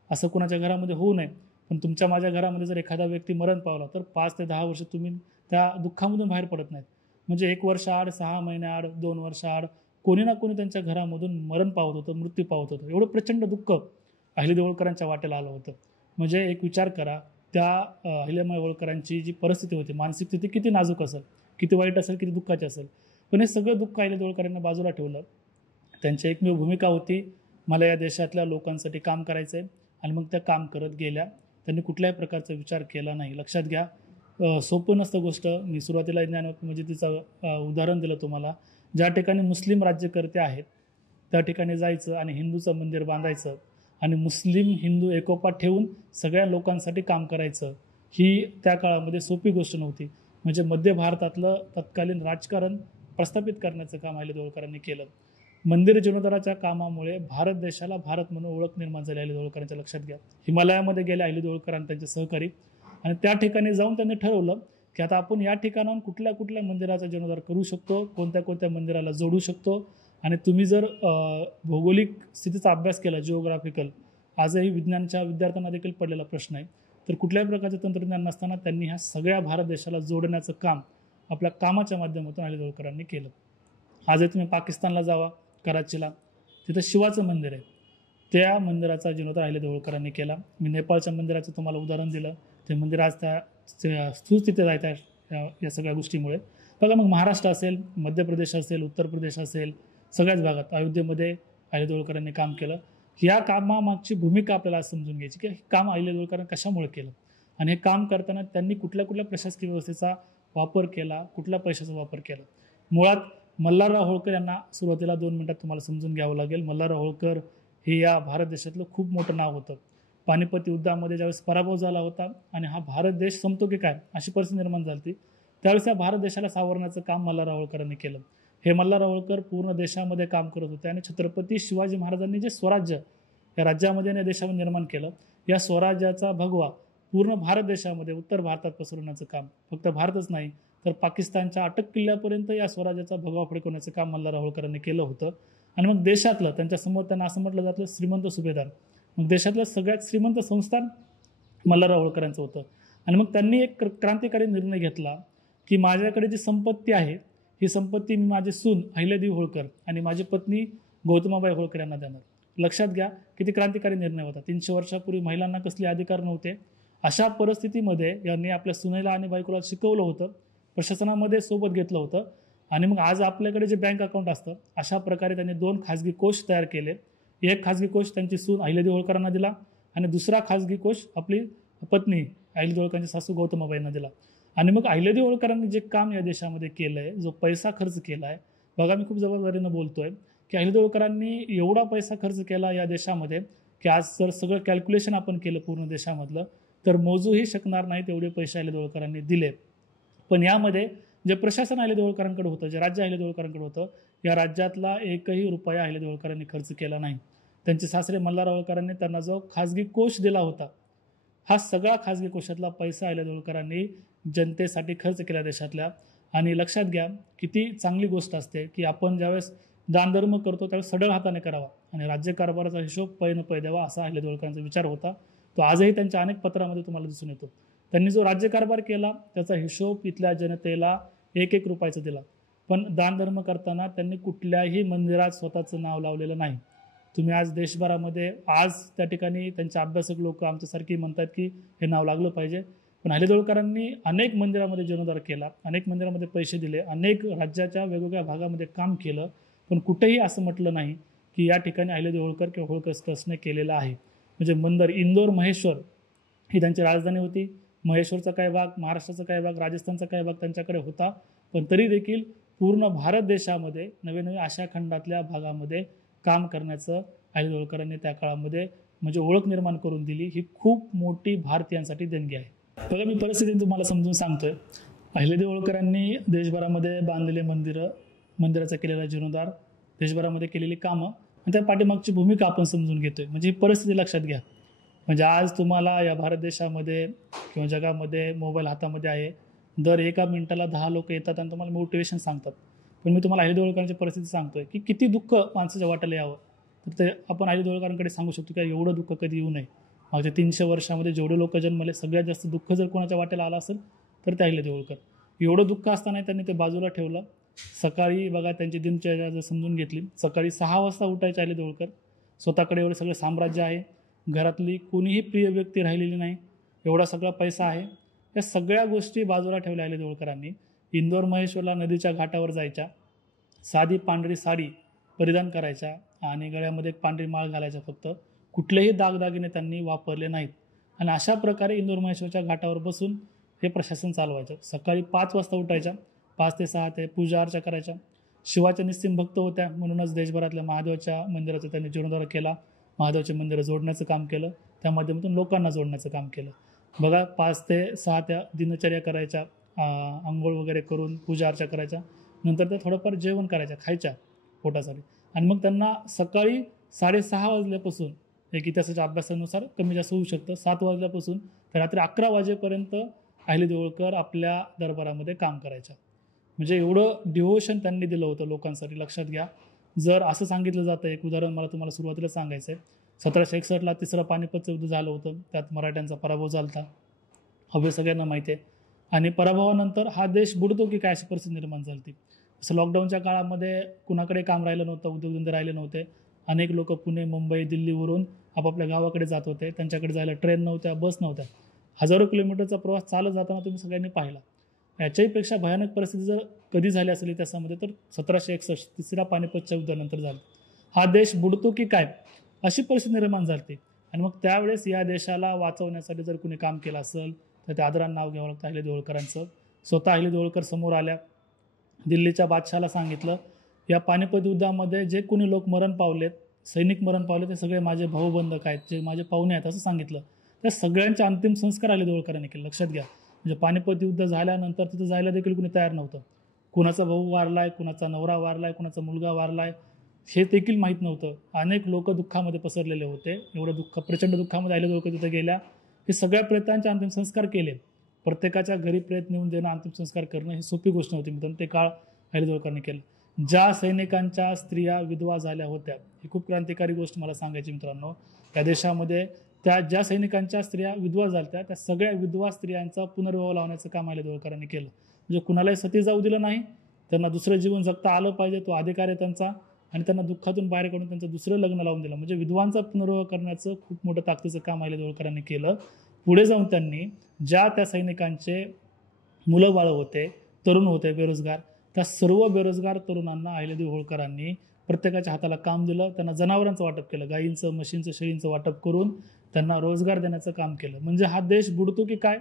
असं कुणाच्या घरामध्ये होऊ नये, पण तुमच्या माझ्या घरामध्ये जर एखादा व्यक्ती मरण पावला तर 5 ते 10 वर्ष तुम्ही त्या दुःखामधून बाहेर पडत नाहीत. म्हणजे 1 वर्ष आड, 6 महिने आड, 2 वर्ष आड कोणी ना कोणी त्यांच्या घरामधून मरण पावत होतं, मृत्यू पावत होतं. एवढं प्रचंड दुःख अहिल्यादेवी होळकरांच्या वाट्याला आलं होतं. म्हणजे एक विचार करा, त्या अहिल्यामाई होळकरांची जी परिस्थिती होती, मानसिक स्थिती किती नाजूक असेल, किती वाईट असेल, किती दुःखाची असेल. पण हे सगळं दुःख अहिल्यादेवी होळकरांना बाजूला ठेवलं. त्यांची एकमेव भूमिका होती, मला या देशातल्या लोकांसाठी काम करायचं आहे, आणि मग त्या काम करत गेल्या. त्यांनी कुठल्याही प्रकारचा विचार केला नाही. लक्षात घ्या, सोपं नसतं गोष्ट. मी सुरुवातीला म्हणजे तिचं उदाहरण दिलं तुम्हाला. ज्या ठिकाणी मुस्लिम राज्यकर्ते आहेत त्या ठिकाणी जायचं आणि हिंदूचं मंदिर बांधायचं आणि मुस्लिम हिंदू एकोपा ठेवून सगळ्या लोकांसाठी काम करायचं, ही त्या काळामध्ये सोपी गोष्ट नव्हती. म्हणजे मध्य भारतातलं तत्कालीन राजकारण प्रस्थापित करण्याचं काम अहिल्यादेवी होळकरांनी केलं. मंदिर जीर्णोद्धाराच्या कामामुळे भारत देशाला भारत म्हणून ओळख निर्माण झाली अहिल्यादेवी होळकरांच्या. लक्षात घ्या, हिमालयामध्ये गेले अहिल्यादेवी होळकर आणि त्यांचे सहकारी, आणि त्या ठिकाणी जाऊन त्यांनी ठरवलं की आता आपण या ठिकाणाहून कुठल्या कुठल्या मंदिराचा जीर्णोद्धार करू शकतो, कोणत्या कोणत्या मंदिराला जोडू शकतो. आणि तुम्ही जर भौगोलिक स्थितीचा अभ्यास केला, जिओग्राफिकल, आजही विज्ञानच्या विद्यार्थ्यांना देखील पडलेला प्रश्न आहे, तर कुठल्याही प्रकारचं तंत्रज्ञान नसताना त्यांनी ह्या सगळ्या भारत देशाला जोडण्याचं काम आपल्या कामाच्या माध्यमातून अहिल्यादेवी होळकरांनी केलं. आजही तुम्ही पाकिस्तानला जावा, कराचीला, तिथं शिवाचं मंदिर आहे, त्या मंदिराचा जीर्णोद्धार अहिल्यादेवी होळकरांनी केला. मी नेपाळच्या मंदिराचं तुम्हाला उदाहरण दिलं. ते मंदिर आज त्या सुस्थितीत आहे या सगळ्या गोष्टीमुळे. बघा, मग महाराष्ट्र असेल, मध्य प्रदेश असेल, उत्तर प्रदेश असेल, सगळ्याच भागात अयोध्येमध्ये अहिल्यादेवी होळकरांनी काम केलं. या कामामागची भूमिका आपल्याला समजून घ्यायची की हे काम अहिल्यादेवी होळकरांनी कशामुळे केलं, आणि हे काम करताना त्यांनी कुठल्या कुठल्या प्रशासकीय व्यवस्थेचा वापर केला, कुठल्या पैशाचा वापर केला. मुळात मल्हारराव होळकर यांना सुरुवातीला 2 मिनिटात तुम्हाला समजून घ्यावं लागेल. मल्हारराव होळकर हे या भारत देशातलं खूप मोठं नाव होतं. पानिपत युद्धामध्ये ज्यावेळेस पराभव झाला होता आणि हा भारत देश संपतो की काय अशी परिस्थिती निर्माण झाली होती, त्यावेळेस या भारत देशाला सावरण्याचं काम मल्हारराव होळकरांनी केलं. हे मल्हारराव होळकर पूर्ण देशामध्ये काम करत होते आणि छत्रपती शिवाजी महाराजांनी जे स्वराज्य या राज्यामध्ये आणि देशामध्ये निर्माण केलं, या स्वराज्याचा भगवा पूर्ण भारत देशामध्ये, उत्तर भारतात पसरवण्याचं काम, फक्त भारतच नाही तर पाकिस्तानच्या अटक किल्ल्यापर्यंत या स्वराज्याचा भगवा फडकवण्याचं काम मल्हारराव होळकरांनी केलं होतं. आणि मग देशातलं, त्यांच्यासमोर त्यांना असं म्हटलं जातं, श्रीमंत सुभेदार, मग देशातलं सगळ्यात श्रीमंत संस्थान मल्हारराव होळकरांचं होतं. आणि मग त्यांनी एक क्रांतिकारी निर्णय घेतला की माझ्याकडे जी संपत्ती आहे, ही संपत्ती मी माझे सून अहिल्यादेवी होळकर आणि माझी पत्नी गौतमाबाई होळकर यांना देणार. लक्षात घ्या, किती क्रांतिकारी निर्णय होता. 300 वर्षापूर्वी महिलांना कसले अधिकार नव्हते. अशा परिस्थितीमध्ये यांनी आपल्या सुनेला आणि बायकोला शिकवलं होतं, प्रशासनामध्ये सोबत घेतलं होतं, आणि मग आज आपल्याकडे जे बँक अकाउंट असतं, अशा प्रकारे त्यांनी 2 खाजगी कोष तयार केले. एक खाजगी कोष त्यांची सून अहिल्यादेवी होळकरांना दिला आणि दुसरा खाजगी कोष आपली पत्नी अहिल्यादेवी होळकरांची सासू गौतमाबाईंना दिला. आणि मग अहिल्यादेवी होळकरांनी जे काम या देशामध्ये केलं आहे, जो पैसा खर्च केला आहे, बघा मी खूप जबाबदारीनं बोलतोय की अहिल्यादेवी होळकरांनी एवढा पैसा खर्च केला या देशामध्ये की आज जर सगळं कॅल्क्युलेशन आपण केलं पूर्ण देशामधलं तर मोजूही शकणार नाही तेवढे पैसे अहिल्यादेवी होळकरांनी दिले. पण यामध्ये जे प्रशासन अहिल्यादेवी होळकरांकडे होतं, जे राज्य अहिल्यादेवी होळकरांकडे होतं, या राज्यातला एकही रुपया अहिल्यादेवी होळकरांनी खर्च केला नाही. त्यांचे सासरे मल्हारराव होळकरांनी त्यांना जो खाजगी कोष दिला होता, हा सगळा खाजगी कोशातला पैसा अहिल्यादेवी होळकरांनी जनतेसाठी खर्च केला देशातल्या. आणि लक्षात घ्या, किती चांगली गोष्ट असते की आपण ज्यावेळेस दानधर्म करतो त्यावेळेस सढळ हाताने करावा आणि राज्यकारभाराचा हिशोब पै न पै द्यावा, असा अहिल्यादेवी होळकरांचा विचार होता. तो आजही त्यांच्या अनेक पत्रामध्ये तुम्हाला दिसून येतो. त्यांनी जो राज्यकारभार केला त्याचा हिशोब इथल्या जनतेला 1-1 रुपयाचा दिला. पण दानधर्म करताना त्यांनी कुठल्याही मंदिरात स्वतःचं नाव लावलेलं नाही. तुम्ही आज देशभरामध्ये आज त्या ठिकाणी त्यांचे अभ्यासक लोक आमच्यासारखी म्हणतात की हे नाव लागलं पाहिजे, पण अहिल्यादेवी होळकरांनी अनेक मंदिरामध्ये जीर्णोद्धार केला, अनेक मंदिरामध्ये पैसे दिले, अनेक राज्याच्या वेगवेगळ्या भागामध्ये काम केलं, पण कुठेही असं म्हटलं नाही की या ठिकाणी अहिल्यादेवी होळकर किंवा होळकर ट्रस्टने केलेलं आहे. म्हणजे मंदिर, इंदोर, महेश्वर ही त्यांची राजधानी होती. महेश्वरचा काही भाग, महाराष्ट्राचा काही भाग, राजस्थानचा काही भाग त्यांच्याकडे होता, पण तरी देखील पूर्ण भारत देशामध्ये नवे नवे आशिया खंडातल्या भागामध्ये काम करण्याचं अहिल्यादेवी होळकरांनी त्या काळामध्ये म्हणजे ओळख निर्माण करून दिली. ही खूप मोठी भारतीयांसाठी देणगी आहे. बघा मी परिस्थिती तुम्हाला समजून सांगतोय. अहिल्यादेवी होळकरांनी देशभरामध्ये बांधलेले मंदिराचा केलेला जीर्णोद्धार, देशभरामध्ये केलेली कामं आणि त्या पाठीमागची भूमिका आपण समजून घेतोय. म्हणजे ही परिस्थिती लक्षात घ्या. म्हणजे आज तुम्हाला या भारत देशामध्ये किंवा जगामध्ये मोबाईल हातामध्ये आहे, दर 1 मिनिटाला 10 लोक येतात आणि तुम्हाला मोटिवेशन सांगतात. पण मी तुम्हाला अहिल्यादेवी होळकरांची परिस्थिती सांगतोय की किती दुःख माणसाच्या वाट्याला यावं, तर ते आपण अहिल्यादेवी होळकरांकडे सांगू शकतो की एवढं दुःख कधी येऊ नये. मागच्या 300 वर्षामध्ये जेवढे लोक जन्मले, सगळ्यात जास्त दुःख जर कोणाच्या वाट्याला आलं असेल तर ते अहिल्यादेवी होळकर. एवढं दुःख असताना त्यांनी ते बाजूला ठेवलं. सकाळी बघा त्यांची दिनचर्या जर समजून घेतली, सकाळी 6 वाजता उठायचे अहिल्यादेवी होळकर. स्वतःकडे एवढं सगळं साम्राज्य आहे, घरातली कोणीही प्रिय व्यक्ती राहिलेली नाही, एवढा सगळा पैसा आहे. या सगळ्या गोष्टी बाजूला ठेवल्या अहिल्यादेवी होळकरांनी. इंदोर महेश्वरला नदीच्या घाटावर जायच्या, साधी पांढरी साडी परिधान करायच्या आणि गळ्यामध्ये एक पांढरी माळ घालायच्या. फक्त कुठलेही दागदागिने त्यांनी वापरले नाहीत. आणि अशा प्रकारे इंदोर महेश्वरच्या घाटावर बसून हे प्रशासन चालवायचं. सकाळी 5 वाजता उठायच्या, 5 ते 6 ते पूजा अर्चा करायच्या. शिवाच्या निस्सीम भक्त होत्या, म्हणूनच देशभरातल्या महादेवाच्या मंदिराचा त्यांनी जीर्णोद्धार केला. महादेवाचे मंदिरं जोडण्याचं काम केलं, त्या माध्यमातून लोकांना जोडण्याचं काम केलं. बघा, 5 ते 6 त्या दिनचर्या करायच्या, आंघोळ वगैरे करून पूजा अर्चा करायच्या. नंतर त्या थोडंफार जेवण करायच्या, खायच्या पोटासाठी. आणि मग त्यांना सकाळी 6:30 वाजल्यापासून, एक इतिहासाच्या अभ्यासानुसार कमी जास्त होऊ शकतं, 7 वाजल्यापासून तर रात्री 11 वाजेपर्यंत अहिल्यादेवी होळकर आपल्या दरबारामध्ये काम करायच्या. म्हणजे एवढं डिव्होशन त्यांनी दिलं होतं लोकांसाठी. लक्षात घ्या, जर असं सांगितलं जातं, एक उदाहरण मला तुम्हाला सुरुवातीला सांगायचं आहे. 1761ला तिसरं पानिपतचं युद्ध झालं होतं, त्यात मराठ्यांचा पराभव झाला होता, हवे सगळ्यांना माहिती आहे. आणि पराभवानंतर हा देश बुडतो की काय अशी परिस्थिती निर्माण झाली होती. जसं लॉकडाऊनच्या काळामध्ये कुणाकडे काम राहिलं नव्हतं, उद्योगधंदे राहिले नव्हते. अनेक लोक पुणे, मुंबई, दिल्लीवरून आपापल्या गावाकडे जात होते. त्यांच्याकडे जायला ट्रेन नव्हत्या, बस नव्हत्या. हजारो किलोमीटरचा प्रवास चालत जाताना तुम्ही सगळ्यांनी पाहिला. याच्याहीपेक्षा भयानक परिस्थिती जर कधी झाली असेल इतिहासामध्ये तर 1761 तिसऱ्या पानिपतच्या युद्धानंतर झाली. हा देश बुडतो की काय अशी परिस्थिती निर्माण झाली. आणि मग त्यावेळेस या देशाला वाचवण्यासाठी जर कुणी काम केलं असेल तर त्या आदरानं नाव घ्यावं लागतं अहिल्यादेवी होळकरांचं. स्वतः अहिल्यादेवी होळकर समोर आल्या, दिल्लीच्या बादशाहाला सांगितलं, या पानिपत युद्धामध्ये जे कोणी लोक मरण पावलेत, सैनिक मरण पावले, ते सगळे माझे भाऊबंधक आहेत, जे माझे पाहुणे आहेत असं सांगितलं. त्या सगळ्यांचे अंतिम संस्कार अहिल्यादेवी होळकरांनी केले. लक्षात घ्या, म्हणजे पानिपत युद्ध झाल्यानंतर तिथं जायला देखील कुणी तयार नव्हतं. कुणाचा भाऊ वारलाय, कुणाचा नवरा वारलाय, कुणाचा मुलगा वारलाय हे देखील माहीत नव्हतं. अनेक लोक दुःखामध्ये पसरलेले होते. एवढं दुःख, प्रचंड दुःखामध्ये अहिल्यादेवी होळकर तिथं गेल्या. हे सगळ्या प्रेतांचे अंतिम संस्कार केले. प्रत्येकाच्या घरी प्रेत नेऊन देणं, अंतिम संस्कार करणं ही सोपी गोष्ट नव्हती मित्रांनो. ते काळ अहिल्यादेवी होळकरांनी केलं. ज्या सैनिकांच्या स्त्रिया विधवा झाल्या होत्या, ही खूप क्रांतिकारी गोष्ट मला सांगायची मित्रांनो. या देशामध्ये ज्या सैनिकांच्या स्त्रिया विधवा झाल्या त्या सगळ्या विधवा स्त्रियांचा पुनर्विवाह लावण्याचं काम अहिल्यादेवी होळकरांनी केलं. म्हणजे कुणालाही सती जाऊ दिलं नाही. त्यांना दुसरं जीवन जगता आलं पाहिजे, तो अधिकार आहे त्यांचा. आणि त्यांना दुःखातून बाहेर काढून त्यांचं दुसरं लग्न लावून दिलं. म्हणजे विधवांचा पुनर्विवाह करण्याचं खूप मोठं ताकदीचं काम अहिल्यादेवी होळकरांनी केलं. पुढे जाऊन त्यांनी त्या सैनिकांचे मुलं बाळं होते, तरुण होते, बेरोजगार, त्या सर्व बेरोजगार तरुणांना अहिल्यादेवी होळकरांनी प्रत्येकाच्या हाताला काम दिलं. त्यांना जनावरांचं वाटप केलं, गायींचं, म्हशींचं, शेळींचं वाटप करून त्यांना रोजगार देण्याचं काम केलं. म्हणजे हा देश बुडतो की काय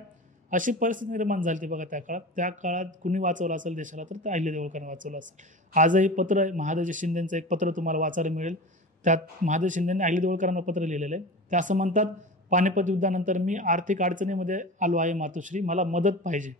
अशी परिस्थिती निर्माण झाली होती बघा त्या काळात. त्या काळात कुणी वाचवलं असेल देशाला तर त्या अहिल्यादेवी होळकरांनी वाचवलं असेल. आजही पत्र, महादेव शिंदेचं एक पत्र तुम्हाला वाचायला मिळेल. त्यात महादेव शिंदेंनी अहिल्यादेवी होळकरांना पत्र लिहिलेलं आहे. ते असं म्हणतात, पानिपत युद्धानंतर मी आर्थिक अडचणीमध्ये आलो आहे मातोश्री, मला मदत पाहिजे.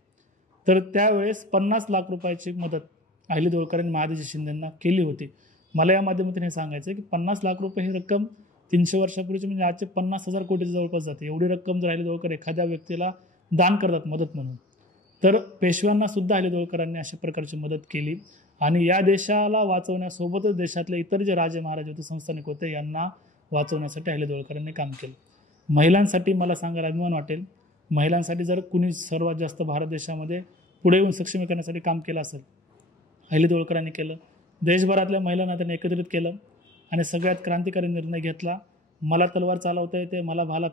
तर त्यावेळेस 50 लाख रुपयाची मदत अहिल्यादेवी होळकरांनी महादेव शिंदेंना केली होती. मला या माध्यमातून हे सांगायचं आहे की 50 लाख रुपये ही रक्कम 300 वर्षापूर्वीची म्हणजे आजचे 50,000 कोटीच्या जवळपास जाते. एवढी रक्कम जर अहिल्यादेवी होळकर एखाद्या व्यक्तीला दान करतात मदत म्हणून, तर पेशव्यांना सुद्धा अहिल्यादेवी होळकरांनी अशा प्रकारची मदत केली. आणि या देशाला वाचवण्यासोबतच देशातले इतर जे राजे महाराज होते, संस्थानिक होते, यांना वाचवण्यासाठी अहिल्यादेवी होळकरांनी काम केलं. महिलांसाठी मला सांगायला अभिमान वाटेल, महिलांसाठी जर कुणी सर्वात जास्त भारत देशामध्ये पुढे येऊन सक्षमीकरणासाठी काम केलं असेल, अहिल्यादेवी होळकरांनी केलं. देशभरातल्या महिलांना त्यांनी एकत्रित केलं आणि सगळ्यात क्रांतिकारी निर्णय घेतला. मला तलवार चालवता येते, मला भाला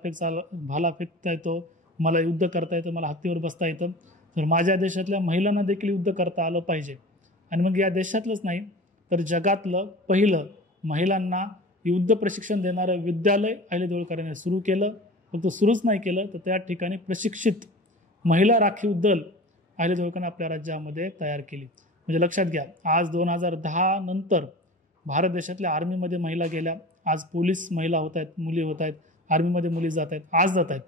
फेकता येतो, मला युद्ध करता येतं, मला हत्तीवर बसता येतं, तर माझ्या देशातल्या महिलांना देखील युद्ध करता आलं पाहिजे. आणि मग या देशातलंच नाही तर जगातलं पहिलं महिलांना युद्ध प्रशिक्षण देणारं विद्यालय अहिल्यादेवी होळकरांनी सुरू केलं. फक्त सुरूच नाही केलं तर त्या ठिकाणी प्रशिक्षित महिला राखीव दल अहिल्यादेवी होळकरांनी आपल्या राज्यामध्ये तयार केली. म्हणजे लक्षात घ्या, आज 2010 नंतर भारत देशातल्या आर्मीमध्ये महिला गेल्या, आज पोलीस महिला होत आहेत, मुली होत आहेत, आर्मीमध्ये मुली जात आहेत, आज जात आहेत.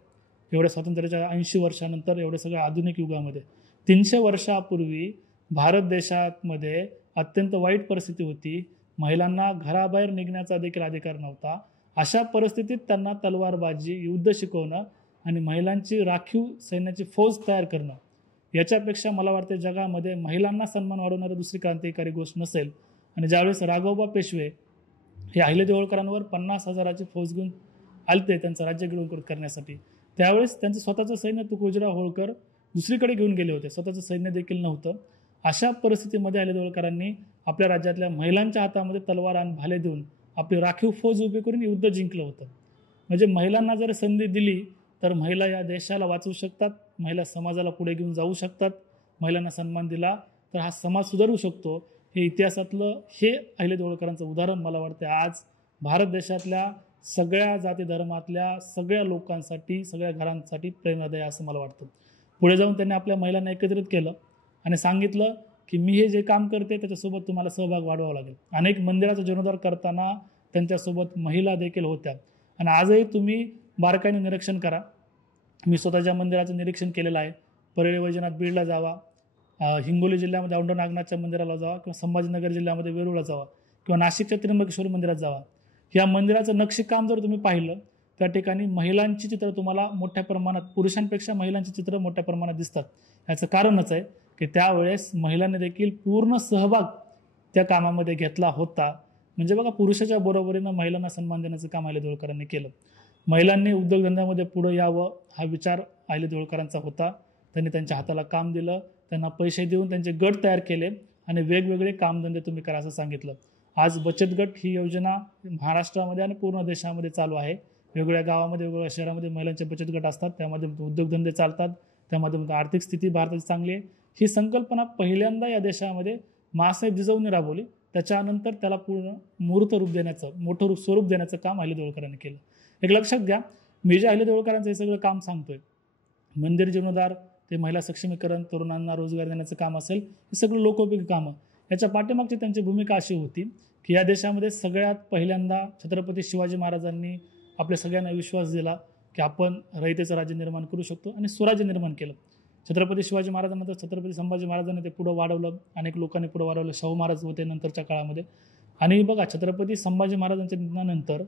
एवढ्या स्वातंत्र्याच्या 80 वर्षानंतर, एवढ्या सगळ्या आधुनिक युगामध्ये. 300 वर्षापूर्वी भारत देशामध्ये अत्यंत वाईट परिस्थिती होती. महिलांना घराबाहेर निघण्याचा देखील अधिकार नव्हता. अशा परिस्थितीत त्यांना तलवारबाजी, युद्ध शिकवणं आणि महिलांची राखीव सैन्याची फौज तयार करणं, याच्यापेक्षा मला वाटते जगामध्ये महिलांना सन्मान वाढवणारी दुसरी क्रांतिकारी गोष्ट नसेल. आणि ज्यावेळेस राघोबा पेशवे हे अहिल्यादेवी होळकरांवर 50,000ची फौज घेऊन आलते त्यांचं राज्य गिळंकृत करण्यासाठी, त्यावेळेस त्यांचं स्वतःचं सैन्य तुकोजीराव होळकर दुसरीकडे घेऊन गेले होते, स्वतःचं सैन्य देखील नव्हतं. अशा परिस्थितीमध्ये अहिल्यादेवी होळकरांनी आपल्या राज्यातल्या महिलांच्या हातामध्ये तलवार आणि भाले देऊन आपली राखीव फौज उभी करून युद्ध जिंकलं होतं. म्हणजे महिलांना जर संधी दिली तर महिला या देशाला वाचवू शकतात, महिला समाजाला पुढे घेऊन जाऊ शकतात. महिलांना सन्मान दिला तर हा समाज सुधारू शकतो. हे इतिहासातलं हे अहिल्यादेवी होळकरांचं उदाहरण मला वाटतं आज भारत देशातल्या सगळ्या जाती धर्मातल्या सगळ्या लोकांसाठी, सगळ्या घरांसाठी प्रेरणादायी असं मला वाटतं. पुढे जाऊन त्यांनी आपल्या महिलांना एकत्रित केलं आणि सांगितलं की मी हे जे काम करते त्याच्यासोबत तुम्हाला सहभाग वाढवावा लागेल. अनेक मंदिराचा जीर्णोद्धार करताना त्यांच्यासोबत महिला देखील होत्या आणि आजही तुम्ही बारकाईने निरीक्षण करा. मी स्वतःच्या मंदिराचं निरीक्षण केलेलं आहे. परळी वैजनाथ बीडला जावा, हिंगोली जिल्ह्यामध्ये औंढा नागनाथच्या मंदिराला जावा किंवा संभाजीनगर जिल्ह्यामध्ये वेरूळला जावा किंवा नाशिकच्या त्र्यंबकेश्वर मंदिरात जावा. या मंदिराचं नक्षीकाम जर तुम्ही पाहिलं त्या ठिकाणी महिलांची चित्र तुम्हाला मोठ्या प्रमाणात, पुरुषांपेक्षा महिलांची चित्र मोठ्या प्रमाणात दिसतात. याचं कारणच आहे की त्यावेळेस महिलांनी देखील पूर्ण सहभाग त्या कामामध्ये घेतला होता. म्हणजे बघा, पुरुषाच्या बरोबरीनं महिलांना सन्मान देण्याचं काम अहिल्यादेवी होळकरांनी केलं. महिलांनी उद्योगधंद्यामध्ये पुढे यावं हा विचार अहिल्यादेवी होळकरांचा होता. त्यांनी त्यांच्या हाताला काम दिलं, त्यांना पैसे देऊन त्यांचे गट तयार केले आणि वेगवेगळे कामधंदे तुम्ही करा असं सांगितलं. आज बचत गट ही योजना महाराष्ट्रामध्ये आणि पूर्ण देशामध्ये चालू आहे. वेगवेगळ्या गावामध्ये, वेगवेगळ्या शहरामध्ये महिलांचे बचत गट असतात, त्यामध्ये उद्योगधंदे चालतात, त्यामध्ये आर्थिक स्थिती भारताची चांगली आहे. ही संकल्पना पहिल्यांदा या देशामध्ये मासाहेब जिजाऊंनी राबवली. त्याच्यानंतर त्याला पूर्ण मूर्त रूप देण्याचं, मोठं स्वरूप देण्याचं काम अहिल्यादेवी होळकरांनी केलं. एक लक्षात घ्या, मी जे अहिल्यादेवी होळकरांचं हे सगळं काम सांगतोय, मंदिर जीर्णोद्धार ते महिला सक्षमीकरण, तरुणांना रोजगार देण्याचं काम असेल, हे सगळं लोकोपयोगी कामं. याच्या पाठीमागची त्यांची भूमिका अशी होती की या देशामध्ये सगळ्यात पहिल्यांदा छत्रपती शिवाजी महाराजांनी आपल्या सगळ्यांना विश्वास दिला की आपण रयतेचं राज्य निर्माण करू शकतो आणि स्वराज्य निर्माण केलं. छत्रपती शिवाजी महाराजांनंतर छत्रपती संभाजी महाराजांनी ते पुढं वाढवलं, अनेक लोकांनी पुढं वाढवलं, शाहू महाराज होते नंतरच्या काळामध्ये. आणि बघा, छत्रपती संभाजी महाराजांच्या निधनानंतर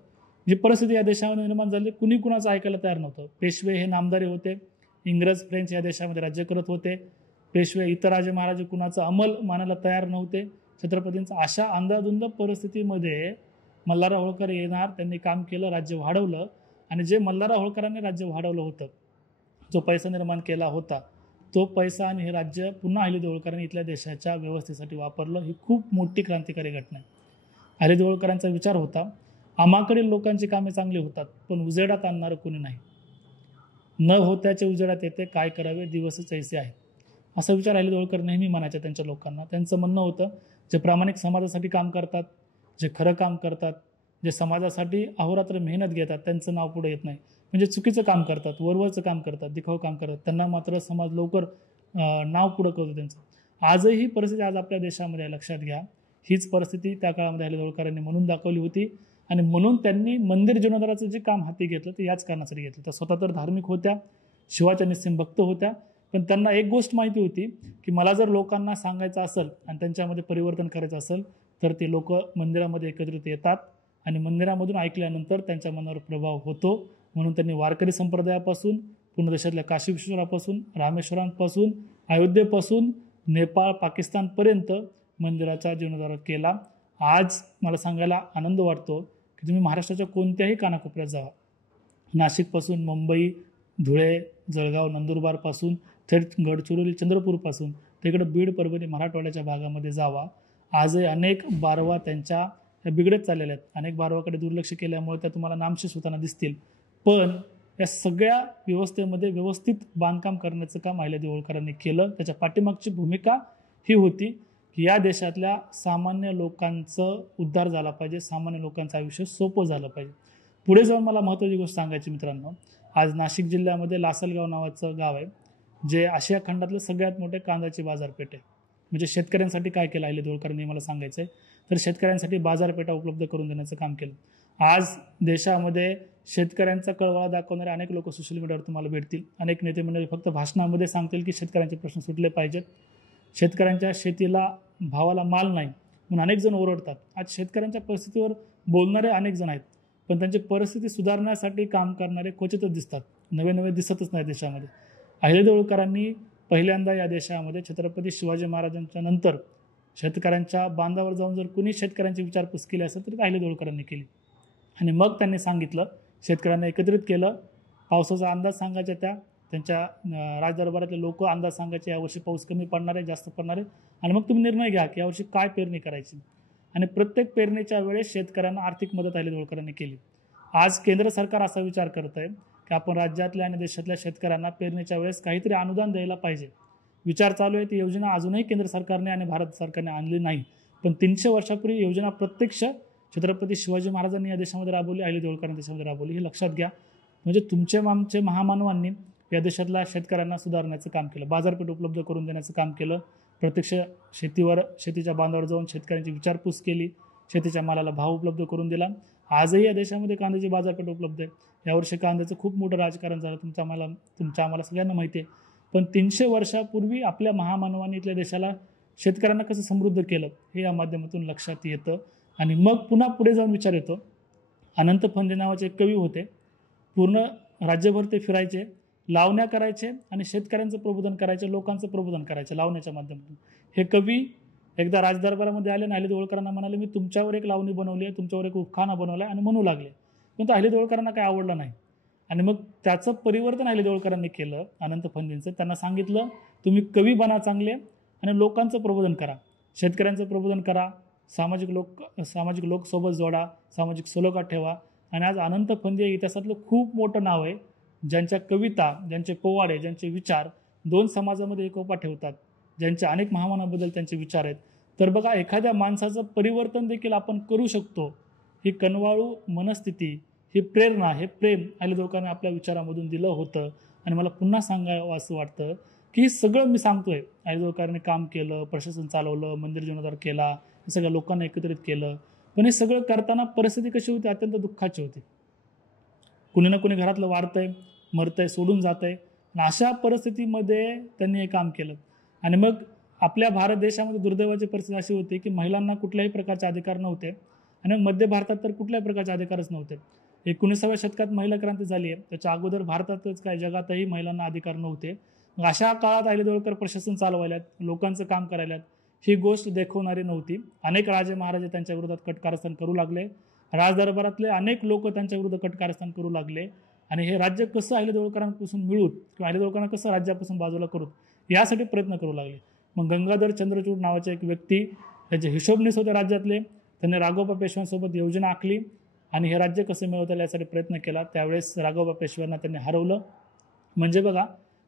जी परिस्थिती या देशामध्ये निर्माण झाली, कुणी कुणाचं ऐकायला तयार नव्हतं. पेशवे हे नामधारी होते, इंग्रज फ्रेंच या देशामध्ये राज्य करत होते. पेशवे, इतर राजे महाराजे कुणाचा अंमल मानायला तयार नव्हते छत्रपतींचा. अशा अंधाधुंद परिस्थितीमध्ये मल्हारराव होळकर येणार, त्यांनी काम केलं, राज्य वाढवलं. आणि जे मल्हारराव होळकरांनी राज्य वाढवलं होतं, जो पैसा निर्माण केला होता, तो पैसा आणि हे राज्य पुन्हा अहिल्यादेवी होळकरांनी इथल्या देशाच्या व्यवस्थेसाठी वापरलं. ही खूप मोठी क्रांतिकारी घटना आहे. अहिल्यादेवी होळकरांचा विचार होता, आम्हाकडील लोकांची कामे चांगली होतात पण उजेडात आणणारं कोणी नाही. न होत्याचे उजेडात येते, काय करावे दिवसच ऐसे आहे. असा विचार अहिल्यादेवी होळकर नेहमी म्हणायचे त्यांच्या लोकांना. त्यांचं म्हणणं होतं, जे प्रामाणिक समाजासाठी काम करतात, जे खरं काम करतात, जे समाजासाठी अहोरात्र मेहनत घेतात, त्यांचं नाव पुढे येत नाही. म्हणजे चुकीचं काम करतात, वरवरचं काम करतात, दिखाऊ काम करतात, त्यांना मात्र समाज लवकर नाव पुढं करतो त्यांचं. आजही ही परिस्थिती आज आपल्या देशामध्ये, लक्षात घ्या. हीच परिस्थिती त्या काळामध्ये अहिल्यादेवी होळकरांनी म्हणून दाखवली होती आणि म्हणून त्यांनी मंदिर जीर्णोद्धाराचं जे काम हाती घेतलं ते याच कारणासाठी घेतलं. त्या स्वतः तर धार्मिक होत्या, शिवाच्या निस्सीम भक्त होत्या, पण त्यांना एक गोष्ट माहिती होती की मला जर लोकांना सांगायचं असेल आणि त्यांच्यामध्ये परिवर्तन करायचं असेल तर ते लोक मंदिरामध्ये एकत्रित येतात आणि मंदिरामधून ऐकल्यानंतर त्यांच्या मनावर प्रभाव होतो. म्हणून त्यांनी वारकरी संप्रदायापासून, पूर्ण देशातल्या काशी विश्वेश्वरापासून, रामेश्वरांपासून, अयोध्येपासून नेपाळ, पाकिस्तानपर्यंत मंदिराचा जीर्णोद्धार केला. आज मला सांगायला आनंद वाटतो की तुम्ही महाराष्ट्राच्या कोणत्याही कानाकोपऱ्यात जावा, नाशिकपासून मुंबई, धुळे, जळगाव, नंदुरबारपासून थेट गडचिरोली, चंद्रपूरपासून तिकडे बीड, परभणी, मराठवाड्याच्या भागामध्ये जावा. आजही अनेक बारवा त्यांच्या बिघडत चाललेल्या आहेत. अनेक बारवाकडे दुर्लक्ष केल्यामुळे त्या तुम्हाला नामशेष होताना दिसतील. पण या सगळ्या व्यवस्थेमध्ये व्यवस्थित बांधकाम करण्याचं काम अहिल्यादेवी होळकरांनी केलं. त्याच्या पाठीमागची भूमिका ही होती की या देशातल्या सामान्य लोकांचं उद्धार झाला पाहिजे, सामान्य लोकांचं आयुष्य सोपं झालं पाहिजे. पुढे जाऊन मला महत्त्वाची गोष्ट सांगायची मित्रांनो, आज नाशिक जिल्ह्यामध्ये लासलगाव नावाचं गाव आहे, जे आशिया खंडातलं सगळ्यात मोठे कांद्याची बाजारपेठ आहे. म्हणजे शेतकऱ्यांसाठी काय केलं अहिल्यादेवी होळकरांनी मला सांगायचं आहे, तर शेतकऱ्यांसाठी बाजारपेठा उपलब्ध करून देण्याचं काम केलं. आज देशामध्ये शेतकऱ्यांचा कळवळा दाखवणारे अनेक लोक सोशल मीडियावर तुम्हाला भेटतील. अनेक नेते मंडळी फक्त भाषणामध्ये सांगतील की शेतकऱ्यांचे प्रश्न सुटले पाहिजेत, शेतकऱ्यांच्या शेतीला भावाला माल नाही म्हणून अनेक जण ओरडतात. आज शेतकऱ्यांच्या परिस्थितीवर बोलणारे अनेक जण आहेत, पण त्यांची परिस्थिती सुधारण्यासाठी काम करणारे क्वचितच दिसतात, नवे दिसतच नाही देशामध्ये. अहिल्यादेवी होळकरांनी पहिल्यांदा या देशामध्ये छत्रपती शिवाजी महाराजांच्या नंतर शेतकऱ्यांच्या बांधावर जाऊन जर कुणी शेतकऱ्यांची विचारपूस केली असेल तरी अहिल्यादेवी होळकरांनी केली. आणि मग त्यांनी सांगितलं, शेतकऱ्यांना एकत्रित केलं, पावसाचा अंदाज सांगायचा, त्यांच्या राजदरबारातले लोक अंदाज सांगायचे, यावर्षी पाऊस कमी पडणार आहे, जास्त पडणार आहे, आणि मग तुम्ही निर्णय घ्या की यावर्षी काय पेरणी करायची. आणि प्रत्येक पेरणीच्या वेळेस शेतकऱ्यांना आर्थिक मदत अहिल्यादेवी होळकरांनी केली. आज केंद्र सरकार असा विचार करत आहे की आपण राज्यातल्या आणि देशातल्या शेतकऱ्यांना पेरणीच्या वेळेस काहीतरी अनुदान द्यायला पाहिजे. विचार चालू आहे. ती योजना अजूनही केंद्र सरकारने आणि भारत सरकारने आणली नाही, पण 300 वर्षापूर्वी योजना प्रत्यक्ष छत्रपती शिवाजी महाराजांनी या देशामध्ये राबवली, अहिल्यादेवी होळकरांनी देशामध्ये राबवली. हे लक्षात घ्या. म्हणजे तुमचे आमचे महामानवांनी या देशातल्या शेतकऱ्यांना सुधारण्याचं काम केलं, बाजारपेठ उपलब्ध करून देण्याचं काम केलं, प्रत्यक्ष शेतीच्या बांधावर जाऊन शेतकऱ्यांची विचारपूस केली, शेतीच्या मालाला भाव उपलब्ध करून दिला. आजही या देशामध्ये कांद्याची बाजारपेठ उपलब्ध आहे. यावर्षी कांद्याचं खूप मोठं राजकारण झालं, तुमच्या आम्हाला सगळ्यांना माहिती आहे. पण 300 वर्षापूर्वी आपल्या महामानवांनी इथल्या देशाला शेतकऱ्यांना कसं समृद्ध केलं हे या माध्यमातून लक्षात येतं. आणि मग पुन्हा पुढे जाऊन विचार येतो. अनंत फंदे नावाचे एक कवी होते. पूर्ण राज्यभर ते फिरायचे, लावण्या करायचे आणि शेतकऱ्यांचं प्रबोधन करायचे, लोकांचं प्रबोधन करायचे लावण्याच्या माध्यमातून. हे कवी एकदा राजदरबारामध्ये आले आणि अहिल्यादेवी होळकरांना म्हणाले, मी तुमच्यावर एक लावणी बनवली आहे, तुमच्यावर एक उखाणा बनवला आहे, आणि म्हणू लागले. पण तो अहिल्यादेवी होळकरांना काही आवडलं नाही. आणि मग त्याचं परिवर्तन अहिल्यादेवी होळकरांनी केलं, अनंत फंदींचं. त्यांना सांगितलं, तुम्ही कवी बना चांगले आणि लोकांचं प्रबोधन करा, शेतकऱ्यांचं प्रबोधन करा, सामाजिक लोक सोबत जोडा, सामाजिक सलोखा ठेवा. आणि आज अनंत फंदी हे इतिहासातलं खूप मोठं नाव आहे, ज्यांच्या कविता, ज्यांचे पोवाडे, ज्यांचे विचार दोन समाजामध्ये एकोपा ठेवतात, ज्यांच्या अनेक महामानाबद्दल त्यांचे विचार आहेत. तर बघा, एखाद्या माणसाचं परिवर्तन देखील आपण करू शकतो. ही कनवाळू मनस्थिती, ही प्रेरणा, हे प्रेम अहिल्यादेवी होळकरांनी आपल्या विचारामधून दिलं होतं. आणि मला पुन्हा सांगावं असं वाटतं की सगळं मी सांगतोय, अहिल्यादेवी होळकरांनी काम केलं, प्रशासन चालवलं, मंदिर जीर्णोद्धार केला, हे सगळ्या लोकांना एकत्रित केलं. पण हे सगळं करताना परिस्थिती कशी होती? अत्यंत दुःखाची होती. कुणी ना कुणी घरातलं वारतंय, मरतंय, सोडून जातंय. अशा परिस्थितीमध्ये त्यांनी हे काम केलं. आणि मग आपल्या भारत देशामध्ये दुर्दैवाची परिस्थिती अशी होती की महिलांना कुठल्याही प्रकारचे अधिकार नव्हते. आणि मध्य भारतात तर कुठल्याही प्रकारचे अधिकारच नव्हते. 19व्या शतकात महिला क्रांती झाली आहे, त्याच्या अगोदर भारतातच काय जगातही महिलांना अधिकार नव्हते. मग अशा काळात अहिल्यादेवी होळकर प्रशासन चालवायल्यात, लोकांचं काम करायल्यात, ही गोष्ट देखवणारी नव्हती. अनेक राजे महाराजे त्यांच्या विरोधात कटकारस्थान करू लागले. राजदरबारातले अनेक लोक त्यांच्या विरुद्ध कटकारस्थान करू लागले. आणि हे राज्य कसं अहिल्यादेवी होळकरांपासून मिळूत किंवा अहिल्यादेवी होळकरांना कसं राज्यापासून बाजूला करूत यासाठी प्रयत्न करू लागले. मग गंगाधर चंद्रचूड नावाचे एक व्यक्ती, त्याचे हिशोबनीस होते राज्यातले, त्यांनी राघोबा पेशव्यांसोबत योजना आखली आणि हे राज्य कसं मिळवता येईल यासाठी प्रयत्न केला. त्यावेळेस राघोबा पेशव्यांना त्यांनी हरवलं. म्हणजे बघा,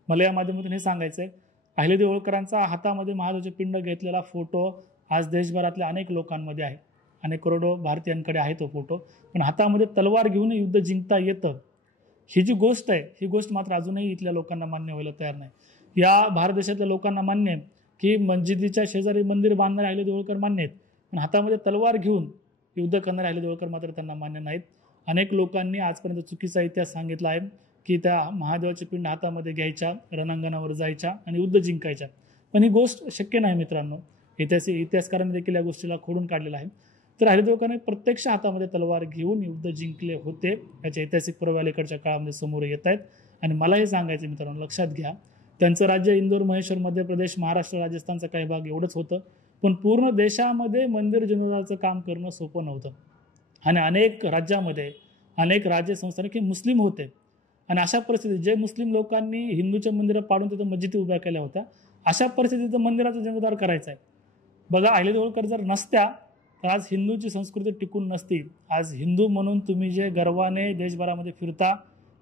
मला या माध्यमातून हे सांगायचं आहे, अहिल्यादेवी होळकरांचा हातामध्ये महादेवाचे पिंड घेतलेला फोटो आज देशभरातल्या अनेक लोकांमध्ये आहे, अनेक करोडो भारतीयांकडे आहे तो फोटो. पण हातामध्ये तलवार घेऊन युद्ध जिंकता येतं, ही जी गोष्ट आहे, ही गोष्ट मात्र अजूनही इथल्या लोकांना मान्य व्हायला तयार नाही. या भारत देशातल्या लोकांना मान्य आहे की मस्जिदीच्या शेजारी मंदिर बांधणारे अहिल्यादेवी होळकर मान्य आहेत, पण हातामध्ये तलवार घेऊन युद्ध करणारे अहिल्यादेवी होळकर मात्र त्यांना मान्य नाहीत. अनेक लोकांनी आजपर्यंत चुकीचा इतिहास सांगितला आहे की त्या महादेवाचे पिंड हातामध्ये घ्यायच्या, रणांगणावर जायच्या आणि युद्ध जिंकायच्या. पण ही गोष्ट शक्य नाही मित्रांनो. इतिहासकारांनी देखील या गोष्टीला खोडून काढलेलं आहे. तर अहिल्यादेवी होळकरांनी प्रत्यक्ष हातामध्ये तलवार घेऊन युद्ध जिंकले होते. याचे ऐतिहासिक पुरावे अलीकडच्या काळामध्ये समोर येत आहेत. आणि मला हे सांगायचं मित्रांनो, लक्षात घ्या, त्यांचं राज्य इंदोर, महेश्वर, मध्य प्रदेश, महाराष्ट्र, राजस्थानचा काही भाग एवढंच होतं. पण पूर्ण देशामध्ये मंदिर जीर्णोद्धाराचं काम करणं सोपं नव्हतं. आणि अनेक राज्यामध्ये अनेक राज्य संस्थानिक मुस्लिम होते. आणि अशा परिस्थितीत जे मुस्लिम लोकांनी हिंदूच्या मंदिरं पाडून तिथं मस्जिदी उभ्या केल्या होत्या, अशा परिस्थितीत मंदिराचा जीर्णोद्धार करायचा आहे. बघा, अहिल्यादेवी होळकर जर नसत्या तर आज हिंदूची संस्कृती टिकून नसती. आज हिंदू म्हणून तुम्ही जे गर्वाने देशभरामध्ये फिरता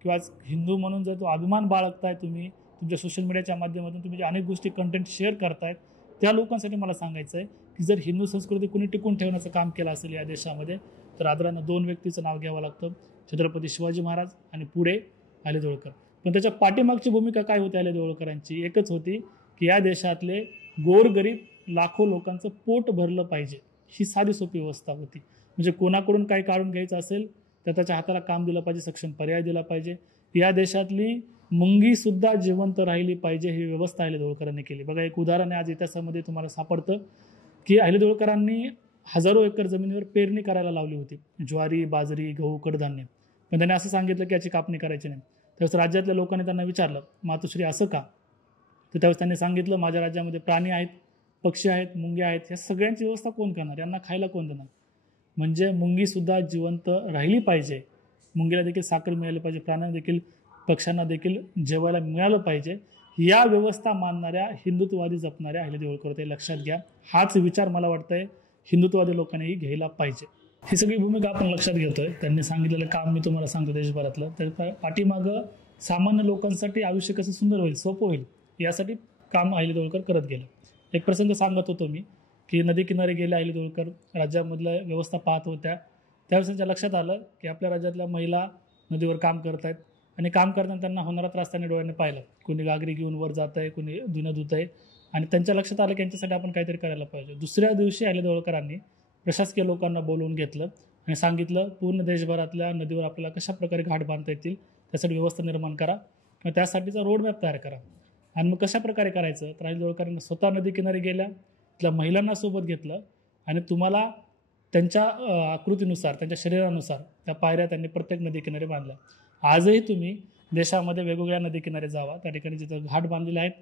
किंवा आज हिंदू म्हणून जर तो अभिमान बाळगताय, तुम्ही तुमच्या सोशल मीडियाच्या माध्यमातून तुम्ही जे अनेक गोष्टी कंटेंट शेअर करतायत, त्या लोकांसाठी मला सांगायचं आहे की जर हिंदू संस्कृती कुणी टिकून ठेवण्याचं काम केलं असेल या देशामध्ये, तर आदरानं 2 व्यक्तीचं नाव घ्यावं लागतं, छत्रपती शिवाजी महाराज आणि पुढे अहिल्यादेवी होळकर. पण त्याच्या पाठीमागची भूमिका काय होती अहिल्यादेवी होळकरांची? एकच होती की या देशातले गोरगरीब लाखो लोकांचं पोट भरलं पाहिजे. ही साधी सोपी व्यवस्था होती. म्हणजे कोणाकडून काही काढून घ्यायचं असेल तर त्याच्या हाताला काम दिलं पाहिजे, सक्षम पर्याय दिला पाहिजे. या देशातली मुंगी सुद्धा जिवंत राहिली पाहिजे, ही व्यवस्था अहिल्यादेवी होळकरांनी केली. बघा, एक उदाहरण आहे आज इतिहासामध्ये तुम्हाला सापडतं की अहिल्यादेवी होळकरांनी हजारो एकर जमिनीवर पेरणी करायला लावली होती, ज्वारी, बाजरी, गहू, कडधान्य. पण त्यांनी असं सांगितलं की याची कापणी करायची नाही. त्यावेळेस राज्यातल्या लोकांनी त्यांना विचारलं, मातोश्री असं का? तर त्यावेळेस त्यांनी सांगितलं, माझ्या राज्यामध्ये प्राणी आहेत, पक्षी आहेत, मुंग्या आहेत, ह्या सगळ्यांची व्यवस्था कोण करणार? यांना खायला कोण देणार? म्हणजे मुंगीसुद्धा जिवंत राहिली पाहिजे, मुंगीला देखील साखर मिळाली पाहिजे, प्राण्यांना देखील, पक्ष्यांना देखील जेवायला मिळालं पाहिजे. या व्यवस्था मानणाऱ्या, हिंदुत्ववादी जपणाऱ्या अहिल्यादेवी होळकर होते, लक्षात घ्या. हाच विचार मला वाटतंय हिंदुत्ववादी लोकांनीही घ्यायला पाहिजे. ही सगळी भूमिका आपण लक्षात घेतोय. त्यांनी सांगितलेलं काम मी तुम्हाला सांगतो देशभरातलं. तर पाठीमागं सामान्य लोकांसाठी आयुष्य कसं सुंदर होईल, सोपं होईल, यासाठी काम अहिल्या देवळकर करत गेलं. एक प्रसंग सांगत होतो मी की नदी किनारी गेले अहिल्या देवळकर, राज्यामधल्या व्यवस्था पाहत होत्या. त्यावेळेस त्यांच्या लक्षात आलं की आपल्या राज्यातल्या महिला नदीवर काम करत आहेत आणि काम करताना त्यांना होणारा त्रास त्यांनी डोळ्याने पाहिला. कोणी गागरी घेऊन वर जात आहे, कोणी धुणं धुत आहे, आणि त्यांच्या लक्षात आलं की यांच्यासाठी आपण काहीतरी करायला पाहिजे. दुसऱ्या दिवशी अहिल्या देवळकरांनी प्रशासकीय लोकांना बोलवून घेतलं आणि सांगितलं पूर्ण देशभरातल्या नदीवर आपल्याला कशा प्रकारे घाट बांधता येतील त्यासाठी व्यवस्था निर्माण करा किंवा त्यासाठीचा रोडमॅप तयार करा. आणि मग कशा प्रकारे करायचं, तर अहिल्या देवळकरांनी स्वतः नदी किनारी गेल्या, तिथल्या महिलांना सोबत घेतलं आणि तुम्हाला त्यांच्या आकृतीनुसार, त्यांच्या शरीरानुसार त्या पायऱ्या त्यांनी प्रत्येक नदी किनारी बांधल्या. आजही तुम्ही देशामध्ये वेगवेगळ्या नदी किनारी जावा, त्या ठिकाणी जिथं घाट बांधलेले आहेत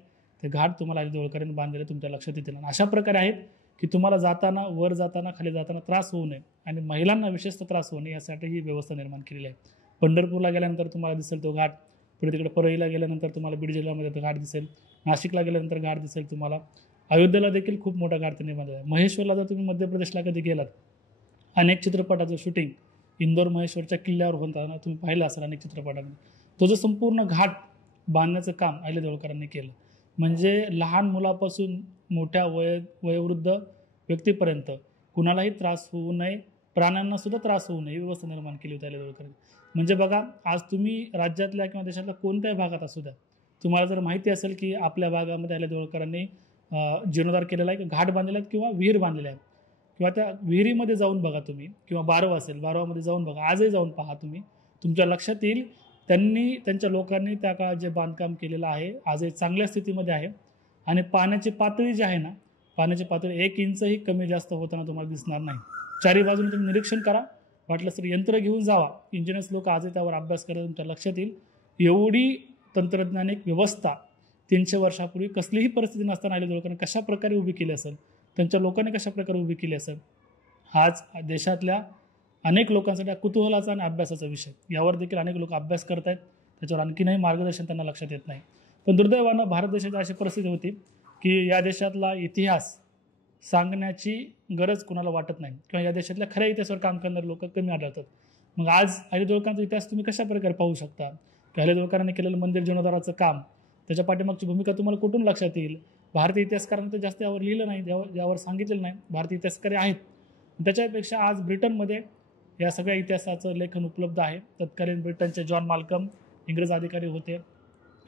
ते घाट तुम्हाला अहिल्या देवळकरांनी बांधलेले तुमच्या लक्षात येतील. आणि अशा प्रकारे आहेत की तुम्हाला जाताना, वर जाताना, खाली जाताना त्रास होऊ नये आणि महिलांना विशेषतः त्रास होऊ नये यासाठी ही व्यवस्था निर्माण केलेली आहे. पंढरपूरला गेल्यानंतर तुम्हाला दिसेल तो घाट, पुढे तिकडे परळीला गेल्यानंतर तुम्हाला बीड जिल्ह्यामध्ये तो घाट दिसेल, नाशिकला गेल्यानंतर घाट दिसेल तुम्हाला, अयोध्येला देखील खूप मोठा घाट त्यांनी बांधला आहे. महेश्वरला जर तुम्ही मध्य प्रदेशला कधी गेलात, अनेक चित्रपटाचं शूटिंग इंदोर महेश्वरच्या किल्ल्यावर होताना तुम्ही पाहिलं असेल अनेक चित्रपटांमध्ये. तो जो संपूर्ण घाट बांधण्याचं काम अहिल्या देवळकरांनी केलं. म्हणजे लहान मुलापासून मोठ्या वयोवृद्ध व्यक्तीपर्यंत कुणालाही त्रास होऊ नये, प्राण्यांना सुद्धा त्रास होऊ नये ही व्यवस्था निर्माण केली होती अहिल्या देवळकरांनी. म्हणजे बघा, आज तुम्ही राज्यातल्या किंवा देशातल्या कोणत्याही भागात असू द्या, तुम्हाला जर माहिती असेल की आपल्या भागामध्ये अहिल्या देवळकरांनी जीर्णोद्धार केलेला आहे, घाट बांधलेला आहेत किंवा विहीर बांधलेल्या आहेत, किंवा त्या विहिरीमध्ये जाऊन बघा तुम्ही, किंवा बारव असेल बारवामध्ये जाऊन बघा, आजही जाऊन पहा तुम्ही, तुमच्या लक्षात येईल त्यांनी, त्यांच्या लोकांनी त्या काळात जे बांधकाम केलेलं आहे आजही चांगल्या स्थितीमध्ये आहे. आणि पाण्याची पातळी जी आहे ना, पाण्याची पातळी 1 इंचही कमी जास्त होताना तुम्हाला दिसणार नाही. चारी बाजूने तुम्ही निरीक्षण करा, वाटलं तर यंत्र घेऊन जावा, इंजिनियर्स लोक आजही त्यावर अभ्यास करत तुमच्या लक्षात येईल. एवढी तंत्रज्ञानिक व्यवस्था 300 वर्षापूर्वी कसलीही परिस्थिती नसताना अहिल्या देवळकरांनी कशा प्रकारे उभी केली असेल, त्यांच्या लोकांनी कशा प्रकारे उभी केली असेल, आज देशातल्या अनेक लोकांसाठी कुतूहलाचा आणि अभ्यासाचा विषय. यावर देखील अनेक लोक अभ्यास करत आहेत, त्याच्यावर आणखीनही मार्गदर्शन त्यांना लक्षात येत नाही. पण दुर्दैवानं भारत देशाची अशी परिस्थिती होती की या देशातला इतिहास सांगण्याची गरज कुणाला वाटत नाही किंवा या देशातल्या खऱ्या इतिहासावर काम करणारे लोक कमी आढळतात. मग आज अहिल्या देवळकरांचा इतिहास तुम्ही कशा प्रकारे पाहू शकता, अहिल्या देवळकरांनी केलेलं मंदिर जीर्णोद्धाराचं काम, त्याच्या पाठीमागची भूमिका तुम्हाला कुठून लक्षात येईल. भारतीय इतिहासकारांनी तर जास्त यावर लिहिलं नाही, यावर सांगितलेलं नाही. भारतीय इतिहासकारी आहेत, त्याच्यापेक्षा आज ब्रिटनमध्ये या सगळ्या इतिहासाचं लेखन उपलब्ध आहे. तत्कालीन ब्रिटनचे जॉन माल्कम इंग्रज अधिकारी होते.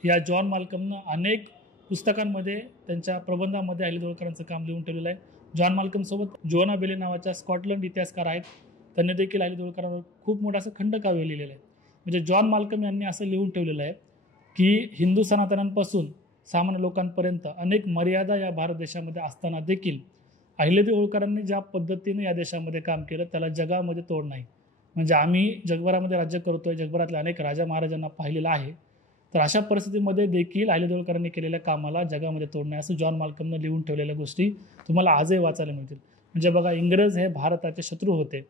या जॉन माल्कमनं अनेक पुस्तकांमध्ये, त्यांच्या प्रबंधामध्ये अहिल्या देवळकरांचं काम लिहून ठेवलेलं आहे. जॉन माल्कमसोबत जोना बेले नावाच्या स्कॉटलंड इतिहासकार आहेत, त्यांनी देखील अहिल्या देवळकरांवर खूप मोठं असं खंडकाव्य लिहिलेलं आहे. म्हणजे जॉन माल्कम यांनी असं लिहून ठेवलेलं आहे की हिंदू सनातनांपासून सामान्य लोकांपर्यंत अनेक मर्यादा या भारत देशामध्ये असताना देखील अहिल्या देवळकरांनी ज्या पद्धतीने या देशामध्ये काम केलं त्याला जगामध्ये तोड नाही. म्हणजे आम्ही जगभरामध्ये राज्य करतोय, जगभरातल्या अनेक राजा महाराजांना पाहिलेलं आहे, तर अशा परिस्थितीमध्ये देखील अहिल्या देवळकरांनी केलेल्या कामाला जगामध्ये तोड नाही असं जॉन माल्कमनं लिहून ठेवलेल्या गोष्टी तुम्हाला आजही वाचायला मिळतील. म्हणजे बघा, इंग्रज हे भारताचे शत्रू होते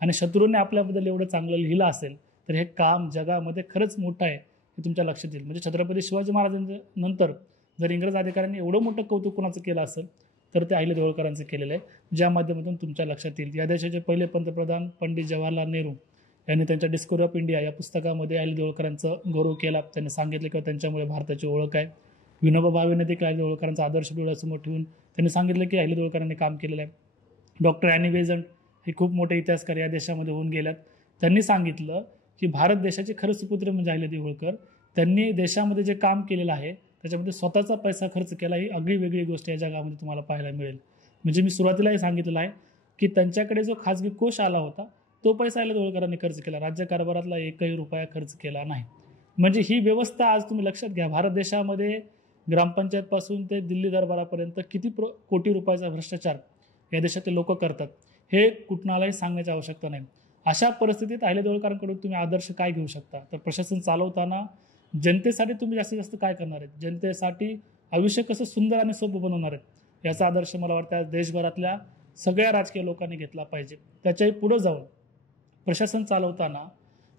आणि शत्रूने आपल्याबद्दल एवढं चांगलं लिहिलं असेल तर हे काम जगामध्ये खरंच मोठं आहे हे तुमच्या लक्षात येईल. म्हणजे छत्रपती शिवाजी महाराजांच्या नंतर जर इंग्रज अधिकाऱ्यांनी एवढं मोठं कौतुक कोणाचं केलं असेल तर ते अहिल्या देवळकरांचं केलेलं आहे, ज्या माध्यमातून तुमच्या लक्षात येईल. या देशाचे पहिले पंतप्रधान पंडित जवाहरलाल नेहरू यांनी त्यांच्या डिस्कवरी ऑफ इंडिया या पुस्तकामध्ये अहिल्या देवळकरांचं गौरव केला. त्यांनी सांगितलं की त्यांच्यामुळे भारताची ओळख आहे. विनोबा भावेने देखील अहिल्या देवळकरांचा आदर्श डोळ्यासमोर ठेवून त्यांनी सांगितलं की अहिल्या देवळकरांनी काम केलेलं आहे. डॉक्टर ॲनी बेझंट हे खूप मोठे इतिहासकार या देशामध्ये होऊन गेल्यात. त्यांनी सांगितलं की भारत देशाचे खरं सुपुत्र म्हणजे अहिल्या देवळकर. त्यांनी देशामध्ये जे काम केलेलं आहे त्याच्यामध्ये स्वतःचा पैसा खर्च केला, ही आगळी वेगळी गोष्ट या जगामध्ये तुम्हाला पाहायला मिळेल. म्हणजे मी सुरुवातीलाही सांगितलेलं आहे की त्यांच्याकडे जो खाजगी कोष आला होता तो पैसा अहिल्या देवळकरांनी खर्च केला, राज्यकारभारातला एकही रुपया खर्च केला नाही. म्हणजे ही व्यवस्था आज तुम्ही लक्षात घ्या, भारत देशामध्ये ग्रामपंचायतपासून ते दिल्ली दरबारापर्यंत किती कोटी रुपयाचा भ्रष्टाचार या देशातले लोक करतात हे कुठणालाही सांगण्याची आवश्यकता नाही. अशा परिस्थितीत अहिल्या देवळकरांकडून तुम्ही आदर्श काय घेऊ शकता, तर प्रशासन चालवताना जनतेसाठी तुम्ही जास्तीत जास्त काय करणार आहेत, जनतेसाठी आयुष्य कसं सुंदर आणि सोपं बनवणार आहेत याचा आदर्श मला वाटतं आज देशभरातल्या सगळ्या राजकीय लोकांनी घेतला पाहिजे. त्याच्याही पुढं जाऊन प्रशासन चालवताना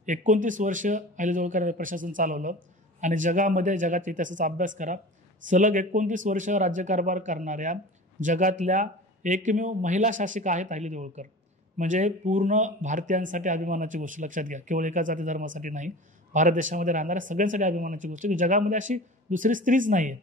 29 वर्ष अहिल्या देवळकरांनी प्रशासन चालवलं आणि जगामध्ये जगाच्या इतिहासाचा अभ्यास करा. सलग 29 वर्ष राज्यकारभार करणाऱ्या जगातल्या एकमेव महिला शासिका आहेत अहिल्या देवळकर. म्हणजे पूर्ण भारतीयांसाठी अभिमानाची गोष्ट. लक्षात घ्या, केवळ एका जाती धर्मासाठी नाही, भारत देशामध्ये राहणाऱ्या सगळ्यांसाठी अभिमानाची गोष्ट की जगामध्ये अशी दुसरी स्त्रीच नाही आहे.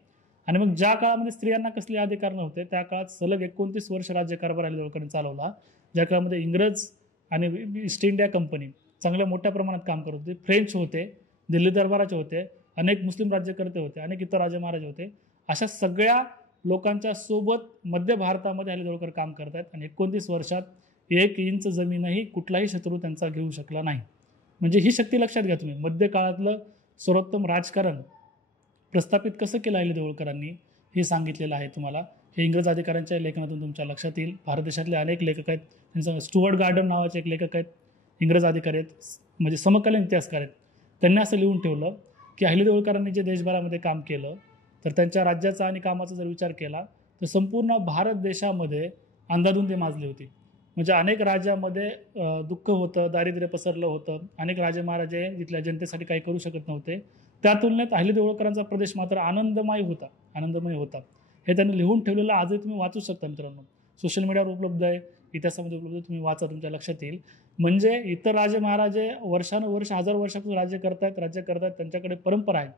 आणि मग ज्या काळामध्ये स्त्रियांना कसले अधिकार नव्हते त्या काळात सलग 29 वर्ष राज्यकारभार अहिल्यादेवी होळकरांनी चालवला. ज्या काळामध्ये इंग्रज आणि ईस्ट इंडिया कंपनी चांगल्या मोठ्या प्रमाणात काम करत होते. फ्रेंच होते, दिल्ली दरबाराचे होते, अनेक मुस्लिम राज्यकर्ते होते, अनेक इतर राजे महाराज होते. अशा सगळ्या लोकांच्या सोबत मध्य भारतामध्ये अहिल्यादेवी होळकर काम करत आहेत आणि 29 वर्षात 1 इंच जमीनही कुठलाही शत्रू त्यांचा घेऊ शकला नाही. म्हणजे ही शक्ती लक्षात घ्या तुम्ही. मध्य काळातलं सर्वोत्तम राजकारण प्रस्थापित कसं केलं अहिल्यादेवी होळकरांनी हे सांगितलेलं आहे तुम्हाला. हे इंग्रज अधिकाऱ्यांच्या लेखनातून तुमच्या लक्षात येईल. भारत देशातले अनेक लेखक आहेत. त्यांचं स्टुअर्ट गार्डन नावाचे एक लेखक आहेत, इंग्रज अधिकारी आहेत, म्हणजे समकालीन इतिहासकार आहेत. त्यांनी असं लिहून ठेवलं की अहिल्यादेवी होळकरांनी जे देशभरामध्ये काम केलं तर त्यांच्या राज्याचा आणि कामाचा जर विचार केला तर संपूर्ण भारत देशामध्ये अंधाधुंदी माजली होती. म्हणजे अनेक राज्यामध्ये दुःख होतं, दारिद्र्य पसरलं होतं, अनेक राजे महाराजे जिथल्या जनतेसाठी काही करू शकत नव्हते. त्या तुलनेत अहिल्यादेवी होळकरांचा प्रदेश मात्र आनंदमय होता. हे त्यांनी लिहून ठेवलेलं आजही तुम्ही वाचू शकता मित्रांनो. सोशल मीडियावर उपलब्ध आहे, इतिहासामध्ये उपलब्ध, तुम्ही वाचा, तुमच्या लक्षात येईल. म्हणजे इतर राजे महाराजे वर्षानुवर्ष 1000 वर्षापासून राज्य करतायत, त्यांच्याकडे परंपरा आहे,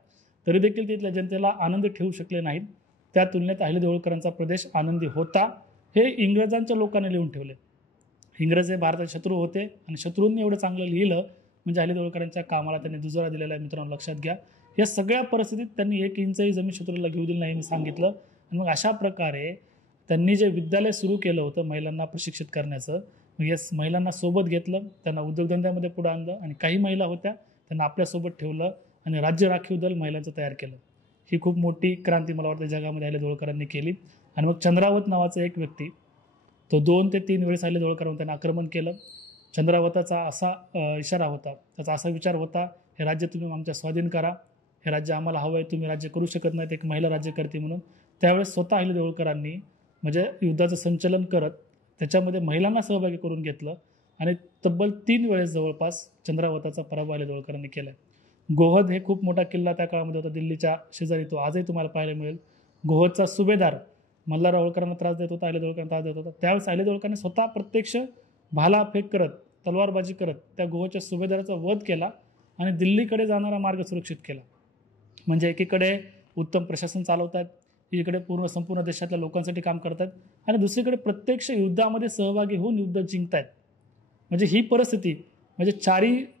तरी देखील तिथल्या जनतेला आनंदी ठेवू शकले नाहीत. त्या तुलनेत अहिल्यादेवी होळकरांचा प्रदेश आनंदी होता. हे इंग्रजांच्या लोकांनी लिहून ठेवले. इंग्रज हे भारताचे शत्रू होते आणि शत्रूंनी एवढं चांगलं लिहिलं म्हणजे अहिल्यादेवी होळकरांच्या कामाला त्यांनी दुजोरा दिलेला आहे. मित्रांनो लक्षात घ्या, या सगळ्या परिस्थितीत त्यांनी 1 इंचही जमीन शत्रूला घेऊ दिली नाही मी सांगितलं. आणि मग अशा प्रकारे त्यांनी जे विद्यालय सुरू केलं होतं महिलांना प्रशिक्षित करण्याचं, मग या महिलांना सोबत घेतलं, त्यांना उद्योगधंद्यामध्ये पुढे आणलं आणि काही महिला होत्या त्यांना आपल्यासोबत ठेवलं आणि राज्य राखीव दल महिलांचं तयार केलं. ही खूप मोठी क्रांती मला वाटतं जगामध्ये अहिल्यादेवी होळकरांनी केली. आणि मग चंद्रावत नावाचा एक व्यक्ती, तो 2 ते 3 वेळेस अहिल्यादेवी होळकरांनी त्यांना आक्रमण केलं. चंद्रावताचा असा इशारा होता, त्याचा असा विचार होता, हे राज्य तुम्ही आमच्या स्वाधीन करा, हे राज्य आम्हाला हवं आहे, तुम्ही राज्य करू शकत नाहीत एक महिला राज्यकर्ती म्हणून. त्यावेळेस स्वतः अहिल्यादेवी होळकरांनी म्हणजे युद्धाचं संचलन करत त्याच्यामध्ये महिलांना सहभागी करून घेतलं आणि तब्बल 3 वेळेस जवळपास चंद्रावताचा पराभव अहिल्यादेवी होळकरांनी केला. गोहद हे खूप मोठा किल्ला त्या काळामध्ये होता दिल्लीच्या शेजारी, तो आजही तुम्हाला पाहायला मिळेल. गोहदचा सुभेदार मल्हारराव होळकरांना त्रास देत होता, अहिल्यादेवी होळकरांना त्रास देत होता. त्यावेळेस अहिल्यादेवी होळकरांनी स्वतः प्रत्यक्ष भाला फेक करत, तलवारबाजी करत त्या गोहदच्या सुभेदाराचा वध केला आणि दिल्लीकडे जाणारा मार्ग सुरक्षित केला. म्हणजे एकीकडे उत्तम प्रशासन चालवत आहेत, एकीकडे संपूर्ण देशातल्या लोकांसाठी काम करतात आणि दुसरीकडे प्रत्यक्ष युद्धामध्ये सहभागी होऊन युद्ध जिंकतायत. म्हणजे ही परिस्थिती म्हणजे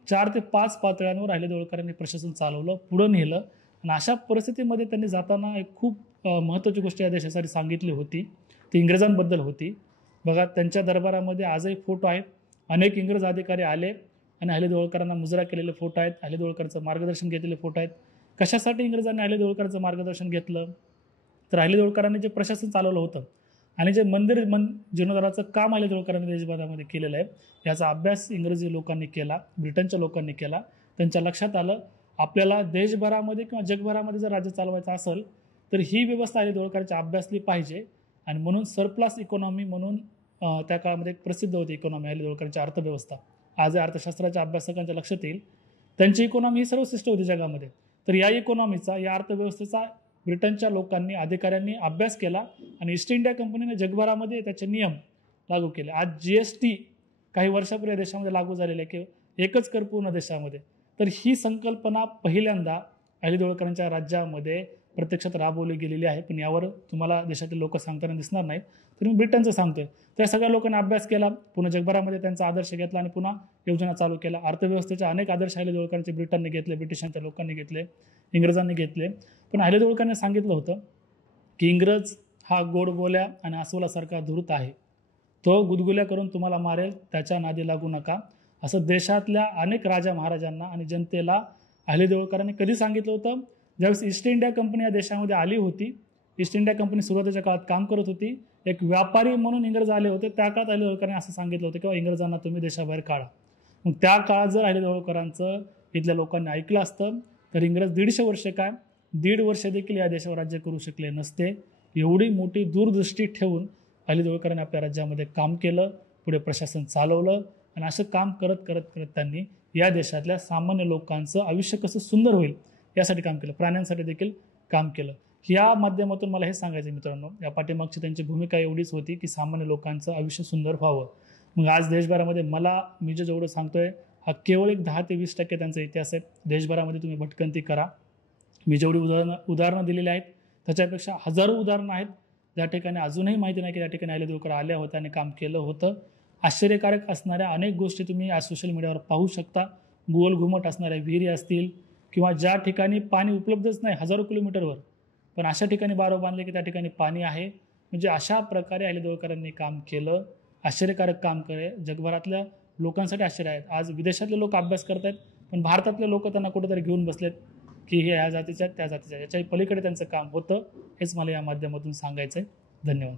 4 ते 5 पातळ्यांवर अहिल्यादेवी होळकरांनी प्रशासन चालवलं, पुढं नेलं. आणि अशा परिस्थितीमध्ये त्यांनी जाताना एक खूप महत्त्वाची गोष्ट या देशासाठी सांगितली होती, ती इंग्रजांबद्दल होती. बघा, त्यांच्या दरबारामध्ये आजही फोटो आहेत. अनेक इंग्रज अधिकारी आले आणि अहिल्यादेवी होळकरांना मुजरा केलेले फोटो आहेत, अहिल्यादेवी होळकरांचं मार्गदर्शन घेतलेले फोटो आहेत. कशासाठी इंग्रजांनी अहिल्यादेवी होळकरांचं मार्गदर्शन घेतलं तर अहिल्यादेवी होळकरांनी जे प्रशासन चालवलं होतं आणि जे मंदिर जीर्णोद्धाराचं काम अहिल्यादेवी होळकरांनी देशभरामध्ये केलेलं आहे, याचा अभ्यास इंग्रजी लोकांनी केला, ब्रिटनच्या लोकांनी केला. त्यांच्या लक्षात आलं आपल्याला देशभरामध्ये किंवा जगभरामध्ये जर राज्य चालवायचं असेल तर ही व्यवस्था अहिल्यादेवी होळकरांची अभ्यासली पाहिजे. आणि म्हणून सरप्लस इकॉनॉमी म्हणून त्या काळामध्ये एक प्रसिद्ध होती इकॉनॉमी अहिल्यादेवी होळकरांची अर्थव्यवस्था. आज अर्थशास्त्राच्या अभ्यासकांच्या लक्षात येईल त्यांची इकॉनॉमी ही सर्वश्रेष्ठ होती जगामध्ये. तर या इकॉनॉमीचा, या अर्थव्यवस्थेचा ब्रिटनच्या लोकांनी, अधिकाऱ्यांनी अभ्यास केला आणि ईस्ट इंडिया कंपनीने जगभरामध्ये त्याचे नियम लागू केले. आज GST काही वर्षापूर्वी देशामध्ये लागू झालेले आहे की एकच कर पूर्ण देशामध्ये. तर ही संकल्पना पहिल्यांदा अहिल्यादेवी होळकरांच्या राज्यामध्ये प्रत्यक्षात राबवली गेलेली आहे. पण यावर तुम्हाला देशातील लोक सांगताना दिसणार नाहीत, तर मी ब्रिटनचं सांगतोय. त्या सगळ्या लोकांनी अभ्यास केला, पुन्हा जगभरामध्ये त्यांचा आदर्श घेतला आणि पुन्हा योजना चालू केला. अर्थव्यवस्थेचे अनेक आदर्श अहिल्यादेवी होळकरांचे ब्रिटनने घेतले, ब्रिटिशांच्या लोकांनी घेतले, इंग्रजांनी घेतले. पण अहिल्यादेवी होळकरांनी सांगितलं होतं की इंग्रज हा गोडबोल्या आणि अस्वलासारखा धूर्त आहे, तो गुदगुल्या करून तुम्हाला मारेल, त्याच्या नादी लागू नका, असं देशातल्या अनेक राजा महाराजांना आणि जनतेला अहिल्यादेवी होळकरांनी कधी सांगितलं होतं. ज्यावेळेस ईस्ट इंडिया कंपनी या देशामध्ये आली होती, ईस्ट इंडिया कंपनी सुरुवातीच्या काळात काम करत होती, एक व्यापारी म्हणून इंग्रज आले होते, त्या काळात अहिल्यादेवी होळकरांनी असं सांगितलं होतं की इंग्रजांना तुम्ही देशाबाहेर काढा. मग त्या काळात जर अहिल्यादेवी होळकरांचं इथल्या लोकांनी ऐकलं असतं तर इंग्रज 150 वर्ष काय, 1.5 वर्ष देखील या देशावर राज्य करू शकले नसते. एवढी मोठी दूरदृष्टी ठेवून अहिल्यादेवी होळकरांनी आपल्या राज्यामध्ये काम केलं, पुढे प्रशासन चालवलं आणि असं काम करत करत करत त्यांनी या देशातल्या सामान्य लोकांचं आयुष्य कसं सुंदर होईल यासाठी काम केलं, प्राण्यांसाठी देखील काम केलं. या माध्यमातून मला हे सांगायचं मित्रांनो, या पाठीमागची त्यांची भूमिका एवढीच होती की सामान्य लोकांचं आयुष्य सुंदर व्हावं. मग आज देशभरामध्ये मी जेवढं सांगतोय हा केवळ एक 10 ते 20% त्यांचा इतिहास आहे. देशभरामध्ये तुम्ही भटकंती करा. मी जेवढी उदाहरणं दिलेली आहेत त्याच्यापेक्षा हजारो उदाहरणं आहेत ज्या ठिकाणी अजूनही माहिती नाही की त्या ठिकाणी अहिल्यादेवी होळकर आल्या होत्या आणि काम केलं होतं. आश्चर्यकारक असणाऱ्या अनेक गोष्टी तुम्ही आज सोशल मीडियावर पाहू शकता. गोल घुमट असणाऱ्या विहिरी असतील किंवा ज्या ठिकाणी पाणी उपलब्धच नाही हजारो किलोमीटरवर, पण अशा ठिकाणी बारव बांधले की त्या ठिकाणी पाणी आहे. म्हणजे अशा प्रकारे अहिल्यादेवी होळकरांनी काम केलं. आश्चर्यकारक काम करे. जगभरातल्या लोकांसाठी आश्चर्य आहेत. आज विदेशातले लोक अभ्यास करत आहेत, पण भारतातले लोक त्यांना कुठेतरी घेऊन बसलेत की हे ह्या जातीच्या त्या जातीच्या, याच्याही पलीकडे त्यांचं काम होतं. हेच मला या माध्यमातून सांगायचं आहे. धन्यवाद.